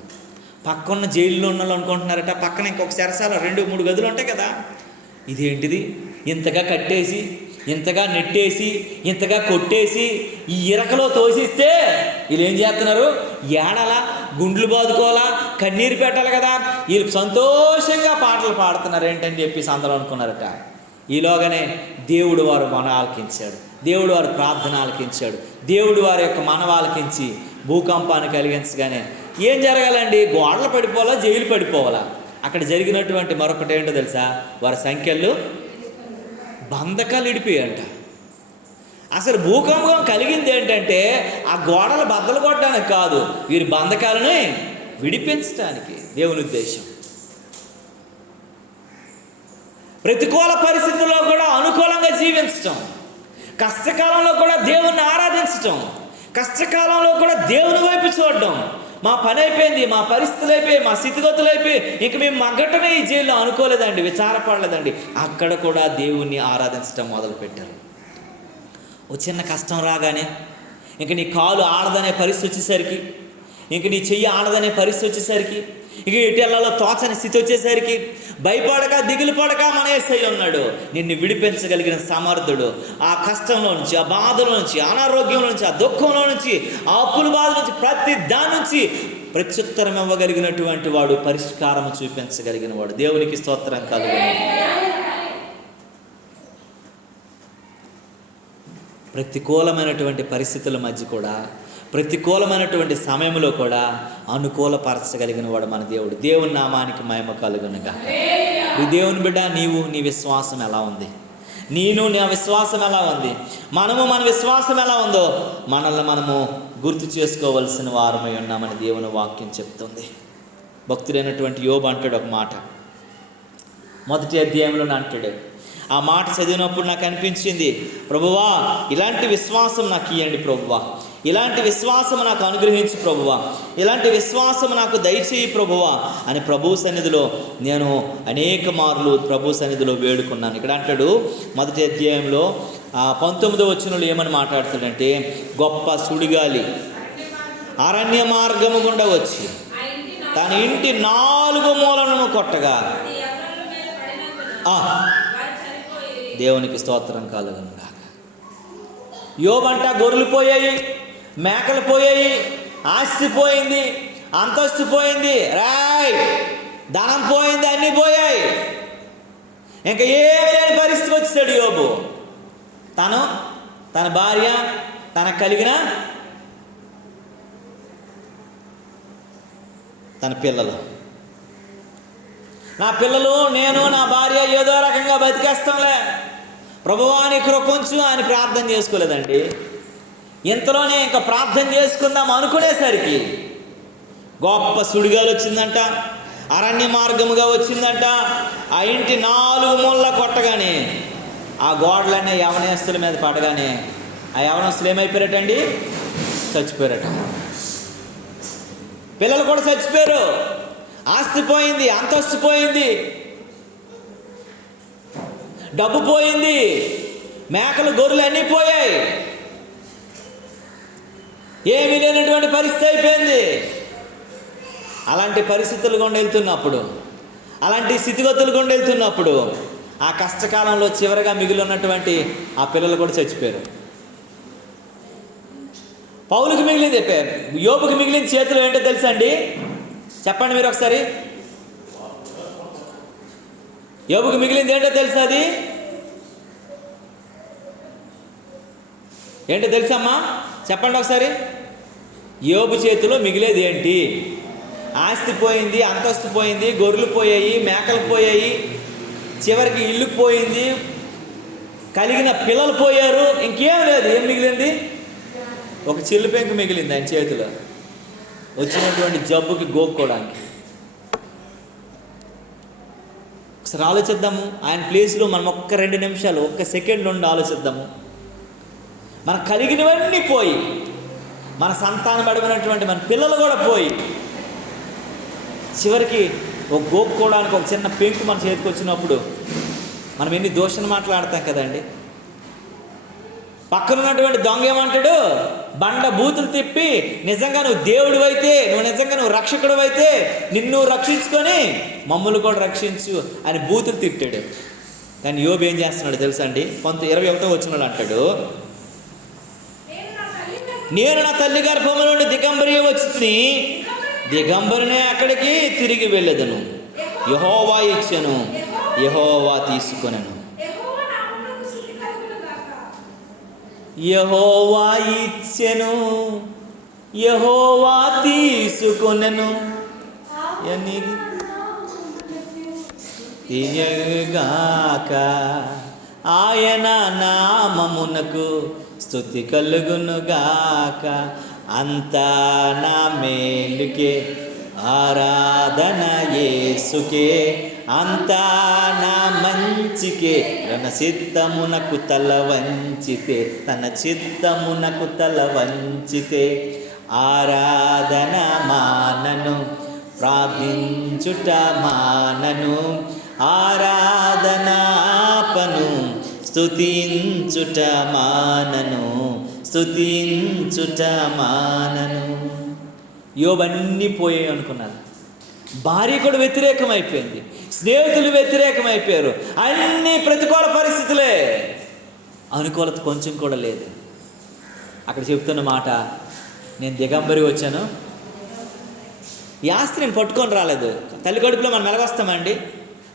పక్కన్న జైల్లో ఉన్న వాళ్ళు అనుకుంటున్నారట, పక్కన ఇంకొక చెరసాల 2-3 గదులు ఉంటాయి కదా, ఇదేంటిది ఇంతగా కట్టేసి, ఇంతగా నెట్టేసి, ఇంతగా కొట్టేసి ఈ ఇరకలో తోసిస్తే వీళ్ళు ఏం చేస్తున్నారు, ఏడాలా, గుండ్లు బాదుకోవాలా, కన్నీరు పెట్టాలి కదా, వీళ్ళు సంతోషంగా పాటలు పాడుతున్నారు ఏంటని చెప్పేసి అందరూ అనుకున్నారట. ఈలోగానే దేవుడు వారు మన ఆలకించాడు, దేవుడు వారి ప్రార్థన ఆలకించాడు, దేవుడు వారి యొక్క మనవ ఆలకించి భూకంపాన్ని కలిగించగానే ఏం జరగాలండి, గోడలు పడిపోవాలా, జైలు పడిపోవాలా? అక్కడ జరిగినటువంటి మరొకటి ఏంటో తెలుసా, వారి సంఖ్యలు బంధకాలు ఇడిపోయాయంట. అసలు భూకంపం కలిగింది ఏంటంటే ఆ గోడలు బద్దలు కొట్టడానికి కాదు, వీరి బంధకాలని విడిపించడానికి దేవుని ఉద్దేశం. ప్రతికూల పరిస్థితుల్లో కూడా అనుకూలంగా జీవించటం, కష్టకాలంలో కూడా దేవుణ్ణి ఆరాధించటం, కష్టకాలంలో కూడా దేవుని వైపు చూడడం. మా పని అయిపోయింది, మా పరిస్థితులు అయిపోయి, మా స్థితిగతులు అయిపోయి, ఇంక మేము మగ్గటమే ఈ జైల్లో అనుకోలేదండి, విచారపడలేదండి, అక్కడ కూడా దేవుణ్ణి ఆరాధించడం మొదలుపెట్టారు. ఓ చిన్న కష్టం రాగానే, ఇంక నీ కాలు ఆడదనే పరిస్థితి వచ్చేసరికి, ఇంక నీ చెయ్యి ఆడదనే పరిస్థితి వచ్చేసరికి, ఇక ఎటెల్లలో తోచని స్థితి వచ్చేసరికి భయపడక దిగులు పడక మన యేసయ్య ఉన్నాడు, నిన్ను విడిపించగలిగిన సమర్థుడు. ఆ కష్టంలో నుంచి, ఆ బాధలో నుంచి, అనారోగ్యంలో నుంచి, ఆ దుఃఖంలో నుంచి, ఆ అప్పుల బాధ నుంచి, ప్రతి దాని నుంచి ప్రత్యుత్తరం ఇవ్వగలిగినటువంటి వాడు, పరిష్కారం చూపించగలిగిన వాడు. దేవునికి స్తోత్రం కలుగును. ప్రతికూలమైనటువంటి పరిస్థితుల మధ్య కూడా, ప్రతికూలమైనటువంటి సమయంలో కూడా అనుకూలపరచగలిగిన వాడు మన దేవుడు. దేవుని నామానికి మహిమ కలుగునుగా. ఈ దేవుని బిడ్డ, నీవు నీ విశ్వాసం ఎలా ఉంది, నేను నా విశ్వాసం ఎలా ఉంది, మనము మన విశ్వాసం ఎలా ఉందో మనల్ని మనము గుర్తు చేసుకోవలసిన వారమై ఉన్నామని దేవుని వాక్యం చెప్తుంది. భక్తుడైనటువంటి యోబు అంటాడు ఒక మాట, 1వ అధ్యాయంలో అంటాడు. ఆ మాట చదివినప్పుడు నాకు అనిపించింది, ప్రభువా ఇలాంటి విశ్వాసం నాకు ఇవ్వండి ప్రభువా, ఇలాంటి విశ్వాసం నాకు అనుగ్రహించు ప్రభువా, ఇలాంటి విశ్వాసం నాకు దయచేయి ప్రభువా అని ప్రభు సన్నిధిలో నేను అనేక మార్లు ప్రభు సన్నిధిలో వేడుకున్నాను. ఇక్కడ అంటాడు 1వ అధ్యాయంలో 19వ వచనంలో ఏమని మాట్లాడుతాడంటే, గొప్ప సుడిగాలి అరణ్య మార్గము గుండా వచ్చి తన ఇంటి 4 మూలలను కొట్టగా, దేవునికి స్తోత్రం కలుగును గాక. యోబంట గొర్రెలు పోయాయి, మేకలు పోయాయి, ఆస్తి పోయింది, అంతస్తు పోయింది, ధనం పోయింది, అన్నీ పోయాయి, ఇంకా ఏమీ లేని పరిస్థితి వచ్చేసాడు యోబు. తన భార్య, తనకు కలిగిన తన పిల్లలు, నా పిల్లలు, నేను, నా భార్య ఏదో రకంగా బతికేస్తాంలే ప్రభువా నీ కృప ఉంచు అని ప్రార్థన చేసుకోలేదండి. ఇంతలోనే ఇంకా ప్రార్థన చేసుకుందాం అనుకునేసరికి గొప్ప సుడిగాలు వచ్చిందంట, అరణ్య మార్గముగా వచ్చిందంట. ఆ ఇంటి 4 మూలల కొట్టగానే ఆ గోడలన్నీ యవనస్తుల మీద పడగానే ఆ యవనస్తులు ఏమైపోయారటండి, చచ్చిపోయారట. పిల్లలు కూడా చచ్చిపోయారు, ఆస్తి పోయింది, అంతస్తు పోయింది, డబ్బు పోయింది, మేకలు గొర్రెలు అన్నీ పోయాయి, ఏమీ లేనటువంటి పరిస్థితి అయిపోయింది. అలాంటి పరిస్థితులు గుండా వెళ్తున్నప్పుడు, అలాంటి స్థితిగతులు గుండా వెళ్తున్నప్పుడు ఆ కష్టకాలంలో చివరిగా మిగిలి ఉన్నటువంటి ఆ పిల్లలు కూడా చచ్చిపోయారు. పౌలుకి మిగిలింది, యోబుకి మిగిలిన చేతులు ఏంటో తెలుసా అండి? చెప్పండి మీరు ఒకసారి. యోబుకి మిగిలింది ఏంటో తెలుసా? అది ఏంటో తెలుసమ్మా? చెప్పండి ఒకసారి. యోబు చేతిలో మిగిలేది ఏంటి? ఆస్తి పోయింది, అంతస్తు పోయింది, గొర్రెలు పోయాయి, మేకలు పోయాయి, చివరికి ఇల్లు పోయింది, కలిగిన పిల్లలు పోయారు, ఇంకేం లేదు. ఏం మిగిలింది? ఒక చిల్లు పెంకు మిగిలింది ఆయన చేతిలో, వచ్చినటువంటి జబ్బుకి గోక్కోవడానికి. ఒకసారి ఆలోచిద్దాము. ఆయన ప్లేస్లో మనం ఒక్క 2 నిమిషాలు, ఒక్క సెకండ్ నుండి ఆలోచిద్దాము. మనకు కలిగినవన్నీ పోయి, మన సంతానం అడిగినటువంటి మన పిల్లలు కూడా పోయి, చివరికి ఒక గోక్కోవడానికి ఒక చిన్న పెంకు మన చేతికి వచ్చినప్పుడు మనం ఎన్ని దోషణ మాట్లాడతాం కదండి. పక్కనున్నటువంటి దొంగ ఏమంటాడు? బండ బూతులు తిప్పి, నిజంగా నువ్వు దేవుడు అయితే, నిజంగా నువ్వు రక్షకుడు అయితే నిన్ను రక్షించుకొని మమ్మల్ని కూడా రక్షించు అని బూతులు తిట్టాడు. కానీ యోబు ఏం చేస్తున్నాడు తెలుసా అండి? 21వ వచనంలో అంటాడు, నేను నా తల్లి గర్భము నుండి దిగంబరి వచ్చి దిగంబరినే అక్కడికి తిరిగి వెళ్ళేదను. యెహోవా ఇచ్చెను, యెహోవా తీసుకొనెను. యెహోవా ఇచ్చెను, యెహోవా తీసుకొనెను. తీయగాక ఆయన నామమునకు స్తుతి కలుగునుగాక. అంతా నా మేలుకే ఆరాధన యేసుకే, అంతా నా మంచికే. తన చిత్తమునకు తల వంచితే, తన చిత్తమునకు తల వంచితే ఆరాధన మానను, ప్రార్థించుట మానను, ఆరాధనాపను, స్తుతించుట మానను, స్తుతించుట మానను. యోబన్నీ పోయాయి అనుకున్నారు. భార్య కూడా వ్యతిరేకమైపోయింది, స్నేహితులు వ్యతిరేకమైపోయారు, అన్ని ప్రతికూల పరిస్థితులే, అనుకూలత కొంచెం కూడా లేదు. అక్కడ చెప్తున్న మాట, నేను దిగంబరి వచ్చాను, ఈ ఆస్తి నేను పట్టుకొని రాలేదు. తల్లి కడుపులో మనం మెలగొస్తామండి.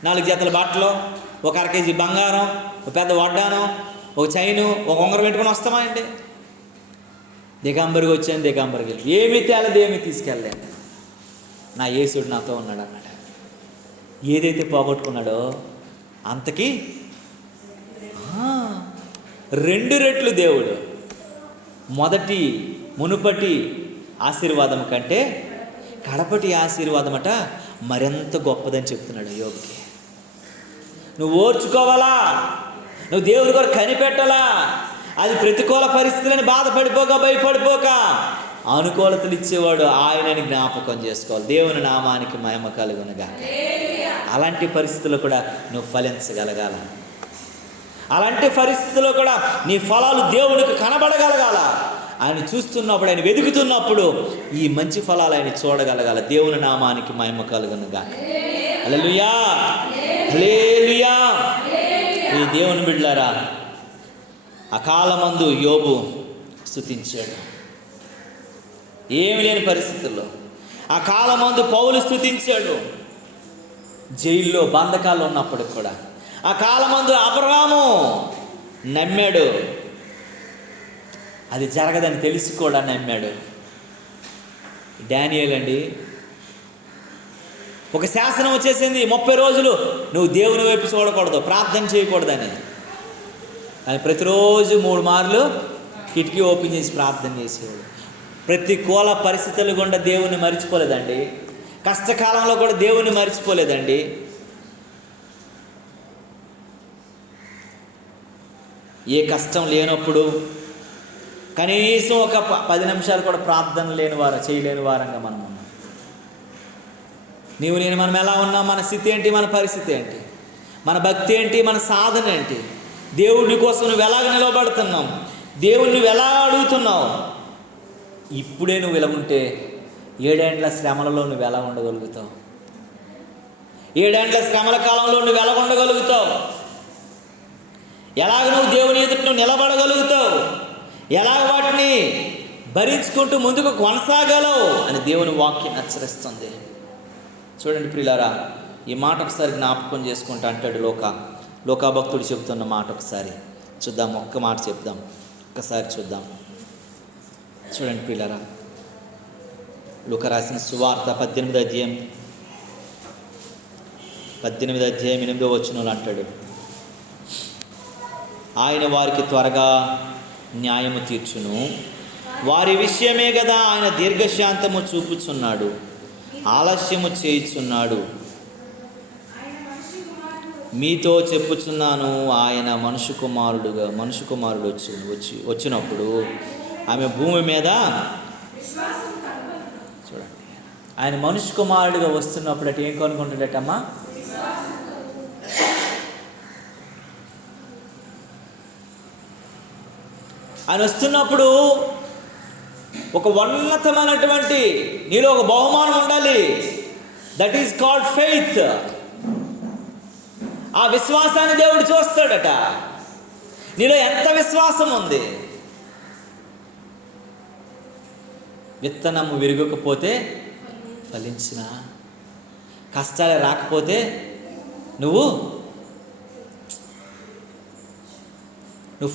4 జతల బట్టలు, ఒక 1/2 కేజీ బంగారం, ఒక పెద్ద వడ్డానం, ఒక చైను, ఒక ఉంగరం పెట్టుకొని వస్తామా అండి? దిగంబరికి వచ్చాను, దిగంబరికి వెళ్ళి ఏమీ తేలేదు, ఏమీ తీసుకెళ్ళలేదు. నా యేసుడు నాతో ఉన్నాడు అన్నాడు. ఏదైతే పోగొట్టుకున్నాడో అంతకి 2 రెట్లు దేవుడు మునుపటి ఆశీర్వాదం కంటే కడపటి ఆశీర్వాదమట మరింత గొప్పదని చెప్తున్నాడు యోబుకి. నువ్వు ఓర్చుకోవాలా, నువ్వు దేవుని కొరకు కనిపెట్టాలా. అది ప్రతికూల పరిస్థితులని బాధపడిపోక, భయపడిపోక, అనుకూలతలు ఇచ్చేవాడు ఆయనని జ్ఞాపకం చేసుకోవాలి. దేవుని నామానికి మహిమ కలుగునుగా. అలాంటి పరిస్థితుల్లో కూడా నువ్వు ఫలించగలగాల. అలాంటి పరిస్థితుల్లో కూడా నీ ఫలాలు దేవునికి కనబడగలగాల. ఆయన చూస్తున్నప్పుడు, ఆయన వెతుకుతున్నప్పుడు ఈ మంచి ఫలాలు ఆయన చూడగలగాల. దేవుని నామానికి మహిమ కలుగునుగా. హల్లెలూయా, హల్లెలూయా. ఈ దేవుని బిడ్డలారా, అకాలమందు యోబు స్తుతించాడు. ఏమి లేని పరిస్థితుల్లో ఆ కాలమందు పౌలు స్తుతించాడు. జైల్లో బంధకాలు ఉన్నప్పటికి కూడా ఆ కాలమందు అబ్రహాము నమ్మాడు. అది జరగదని తెలిసి కూడా నమ్మాడు. డానియేల్ అండి, ఒక శాసనం వచ్చేసింది, 30 రోజులు నువ్వు దేవుని వైపు చూడకూడదు, ప్రార్థన చేయకూడదని. కానీ ప్రతిరోజు 3 మార్లు కిటికీ ఓపెన్ చేసి ప్రార్థన చేసేవాడు. ప్రతికూల పరిస్థితులు గుండా దేవుని మర్చిపోలేదండి. కష్టకాలంలో కూడా దేవుని మర్చిపోలేదండి. ఏ కష్టం లేనప్పుడు కనీసం ఒక 10 నిమిషాలు కూడా ప్రార్థన చేయలేని వారంగా మనం ఉన్నాం. మనం ఎలా ఉన్నాం, మన స్థితి ఏంటి, మన పరిస్థితి ఏంటి, మన భక్తి ఏంటి, మన సాధన ఏంటి, దేవుడి కోసం నువ్వు ఎలాగ నిలబడుతున్నావు, దేవుడిని నువ్వు ఎలా అడుగుతున్నావు. ఇప్పుడే నువ్వు ఇలా ఉంటే 7 ఏండ్ల శ్రమలలో నువ్వు ఎలా ఉండగలుగుతావు? 7 ఏండ్ల శ్రమల కాలంలో నువ్వు ఎలా ఉండగలుగుతావు? ఎలాగ నువ్వు దేవుని ఎదుట నువ్వు నిలబడగలుగుతావు? ఎలాగ వాటిని భరించుకుంటూ ముందుకు కొనసాగలవు అని దేవుని వాక్యం హెచ్చరిస్తుంది. చూడండి ప్రియులారా, ఈ మాట ఒకసారి జ్ఞాపకం చేసుకుంటా అంటాడు లోకాభక్తుడు చెబుతున్న మాట ఒకసారి చూద్దాం. ఒక్క మాట చెప్దాం, ఒక్కసారి చూద్దాం. చూడండి ప్రియులారా, లూకా రాసిన సువార్త 18వ అధ్యాయం 8వ వచనంలో అంటాడు, ఆయన వారికి త్వరగా న్యాయము తీర్చును, వారి విషయమే కదా ఆయన దీర్ఘశాంతము చూపుచున్నాడు, ఆలస్యము చేయుచున్నాడు. మీతో చెప్పుచున్నాను, ఆయన మనుషు కుమారుడు వచ్చినప్పుడు ఆమె భూమి మీద చూడండి, ఆయన మనుషు కుమారుడుగా వస్తున్నప్పుడు అటు ఏం కనుక్కుంటాడటమ్మా? ఆయన వస్తున్నప్పుడు ఒక ఉన్నతమైనటువంటి నీలో ఒక బహుమానం ఉండాలి. That is called faith. ఆ విశ్వాసాన్ని దేవుడు చూస్తాడట. నీలో ఎంత విశ్వాసం ఉంది? విత్తనము విరగకపోతే ఫలించిన, కష్టాలు రాకపోతే నువ్వు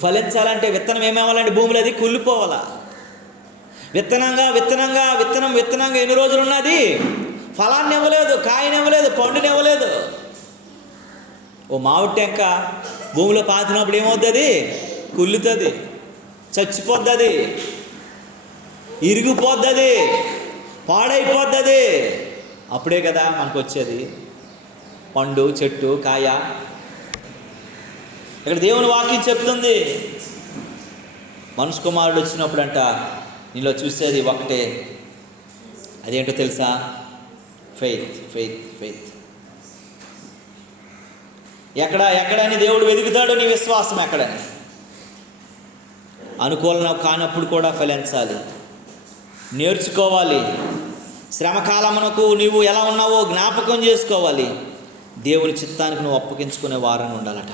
ఫలించాలంటే విత్తనం ఏమేవాలంటే భూమిలో అది కుళ్ళిపోవాలా. విత్తనం ఎన్ని రోజులు ఉన్నది? ఫలాన్ని ఇవ్వలేదు, కాయని ఇవ్వలేదు, పండుని ఇవ్వలేదు. ఓ మామిడి టెంక భూమిలో పాతినప్పుడు ఏమవుతుంది? కుళ్ళుతుంది, చచ్చిపోద్ది, ఇరిగిపోద్ది, పాడైపోద్ది. అప్పుడే కదా మనకు వచ్చేది పండు, చెట్టు, కాయ. ఇక్కడ దేవుని వాక్యం చెప్తుంది, మనుషు కుమారుడు వచ్చినప్పుడు అంట నీలో చూసేది ఒకటే. అదేంటో తెలుసా? ఫెయిత్. ఎక్కడని దేవుడు వెతుకుతాడో నీ విశ్వాసం ఎక్కడని. అనుకూలం కానప్పుడు కూడా ఫలించాలి, నేర్చుకోవాలి. శ్రమకాలమునకు నీవు ఎలా ఉన్నావో జ్ఞాపకం చేసుకోవాలి. దేవుని చిత్తానికి నువ్వు అప్పగించుకునే వారని ఉండాలట.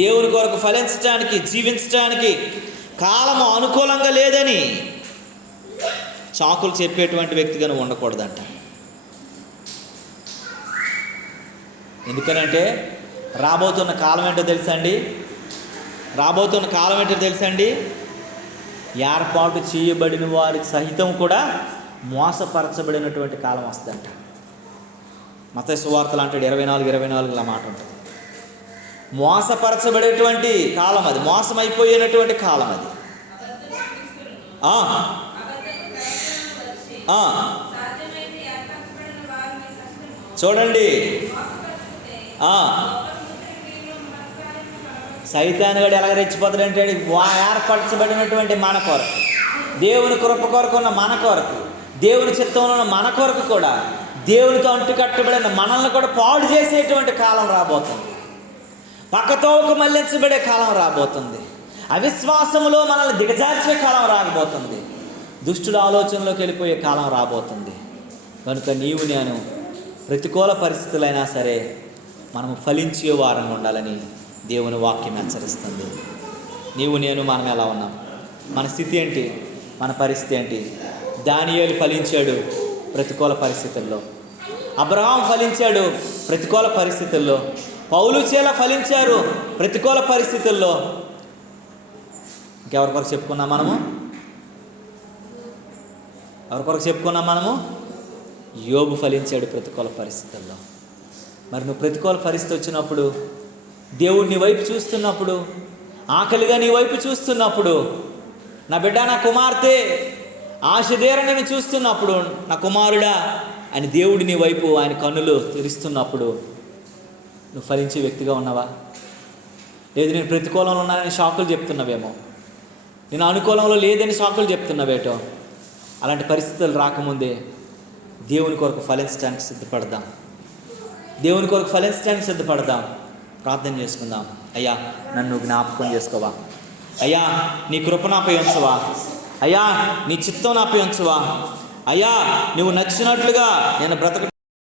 దేవుని కొరకు ఫలించడానికి, జీవించడానికి కాలము అనుకూలంగా లేదని చాకులు చెప్పేటువంటి వ్యక్తిగా నువ్వు ఉండకూడదంట. ఎందుకనంటే రాబోతున్న కాలం ఏంటో తెలుసా అండి? ఏర్పాటు చేయబడిన వారికి సహితం కూడా మోసపరచబడినటువంటి కాలం వస్తుందంట. మత్తయి సువార్తలు అంటాడు 24 మాట ఉంటుంది. మోసపరచబడేటువంటి కాలం అది, మోసమైపోయినటువంటి కాలం అది. చూడండి, సైతాను గడు ఎలాగ రెచ్చిపోతాడంటే ఏర్పరచబడినటువంటి మన కొరకు, దేవుని కృప కొరకు ఉన్న మన కొరకు, దేవుని చిత్తంలో ఉన్న మన కొరకు కూడా దేవునితో అంటుకట్టబడిన మనల్ని కూడా పాడు చేసేటువంటి కాలం రాబోతుంది. పక్కతోకు మళ్లించబడే కాలం రాబోతుంది. అవిశ్వాసములో మనల్ని దిగజార్చే కాలం రాబోతుంది. దుష్టుల ఆలోచనలోకి వెళ్ళిపోయే కాలం రాబోతుంది. కనుక నీవు నేను ప్రతికూల పరిస్థితులైనా సరే మనము ఫలించే వారంగా ఉండాలని దేవుని వాక్యం హెచ్చరిస్తుంది. నీవు నేను మనం ఎలా ఉన్నాం? మన స్థితి ఏంటి? మన పరిస్థితి ఏంటి? దానియేలు ఫలించాడు ప్రతికూల పరిస్థితుల్లో, అబ్రహాం ఫలించాడు ప్రతికూల పరిస్థితుల్లో, పౌలు చేల ఫలించారు ప్రతికూల పరిస్థితుల్లో. ఇంకెవరి కొరకు చెప్పుకున్నాం మనము? యోబు ఫలించాడు ప్రతికూల పరిస్థితుల్లో. మరి నువ్వు ప్రతికూల పరిస్థితి వచ్చినప్పుడు, దేవుడు నీ వైపు చూస్తున్నప్పుడు, ఆకలిగా నీ వైపు చూస్తున్నప్పుడు, నా బిడ్డ, నా కుమార్తె ఆశదేర నేను చూస్తున్నప్పుడు, నా కుమారుడా అని దేవుడు నీ వైపు ఆయన కన్నులు తెరుస్తున్నప్పుడు నువ్వు ఫలించే వ్యక్తిగా ఉన్నావా? లేదు నేను ప్రతికూలంలో ఉన్నానని షాకులు చెప్తున్నావేమో, నేను అనుకూలంలో లేదని షాకులు చెప్తున్నావేటో. అలాంటి పరిస్థితులు రాకముందే దేవుని కొరకు ఫలించడానికి సిద్ధపడదాం. ప్రార్థన చేసుకుందాం. అయ్యా, నన్ను జ్ఞాపకం చేసుకోవా? అయ్యా, నీ కృప నాపై ఉంచవా? అయ్యా, నీ చిత్తం నాపై ఉంచవా? అయ్యా, నువ్వు నచ్చినట్లుగా నేను బ్రతక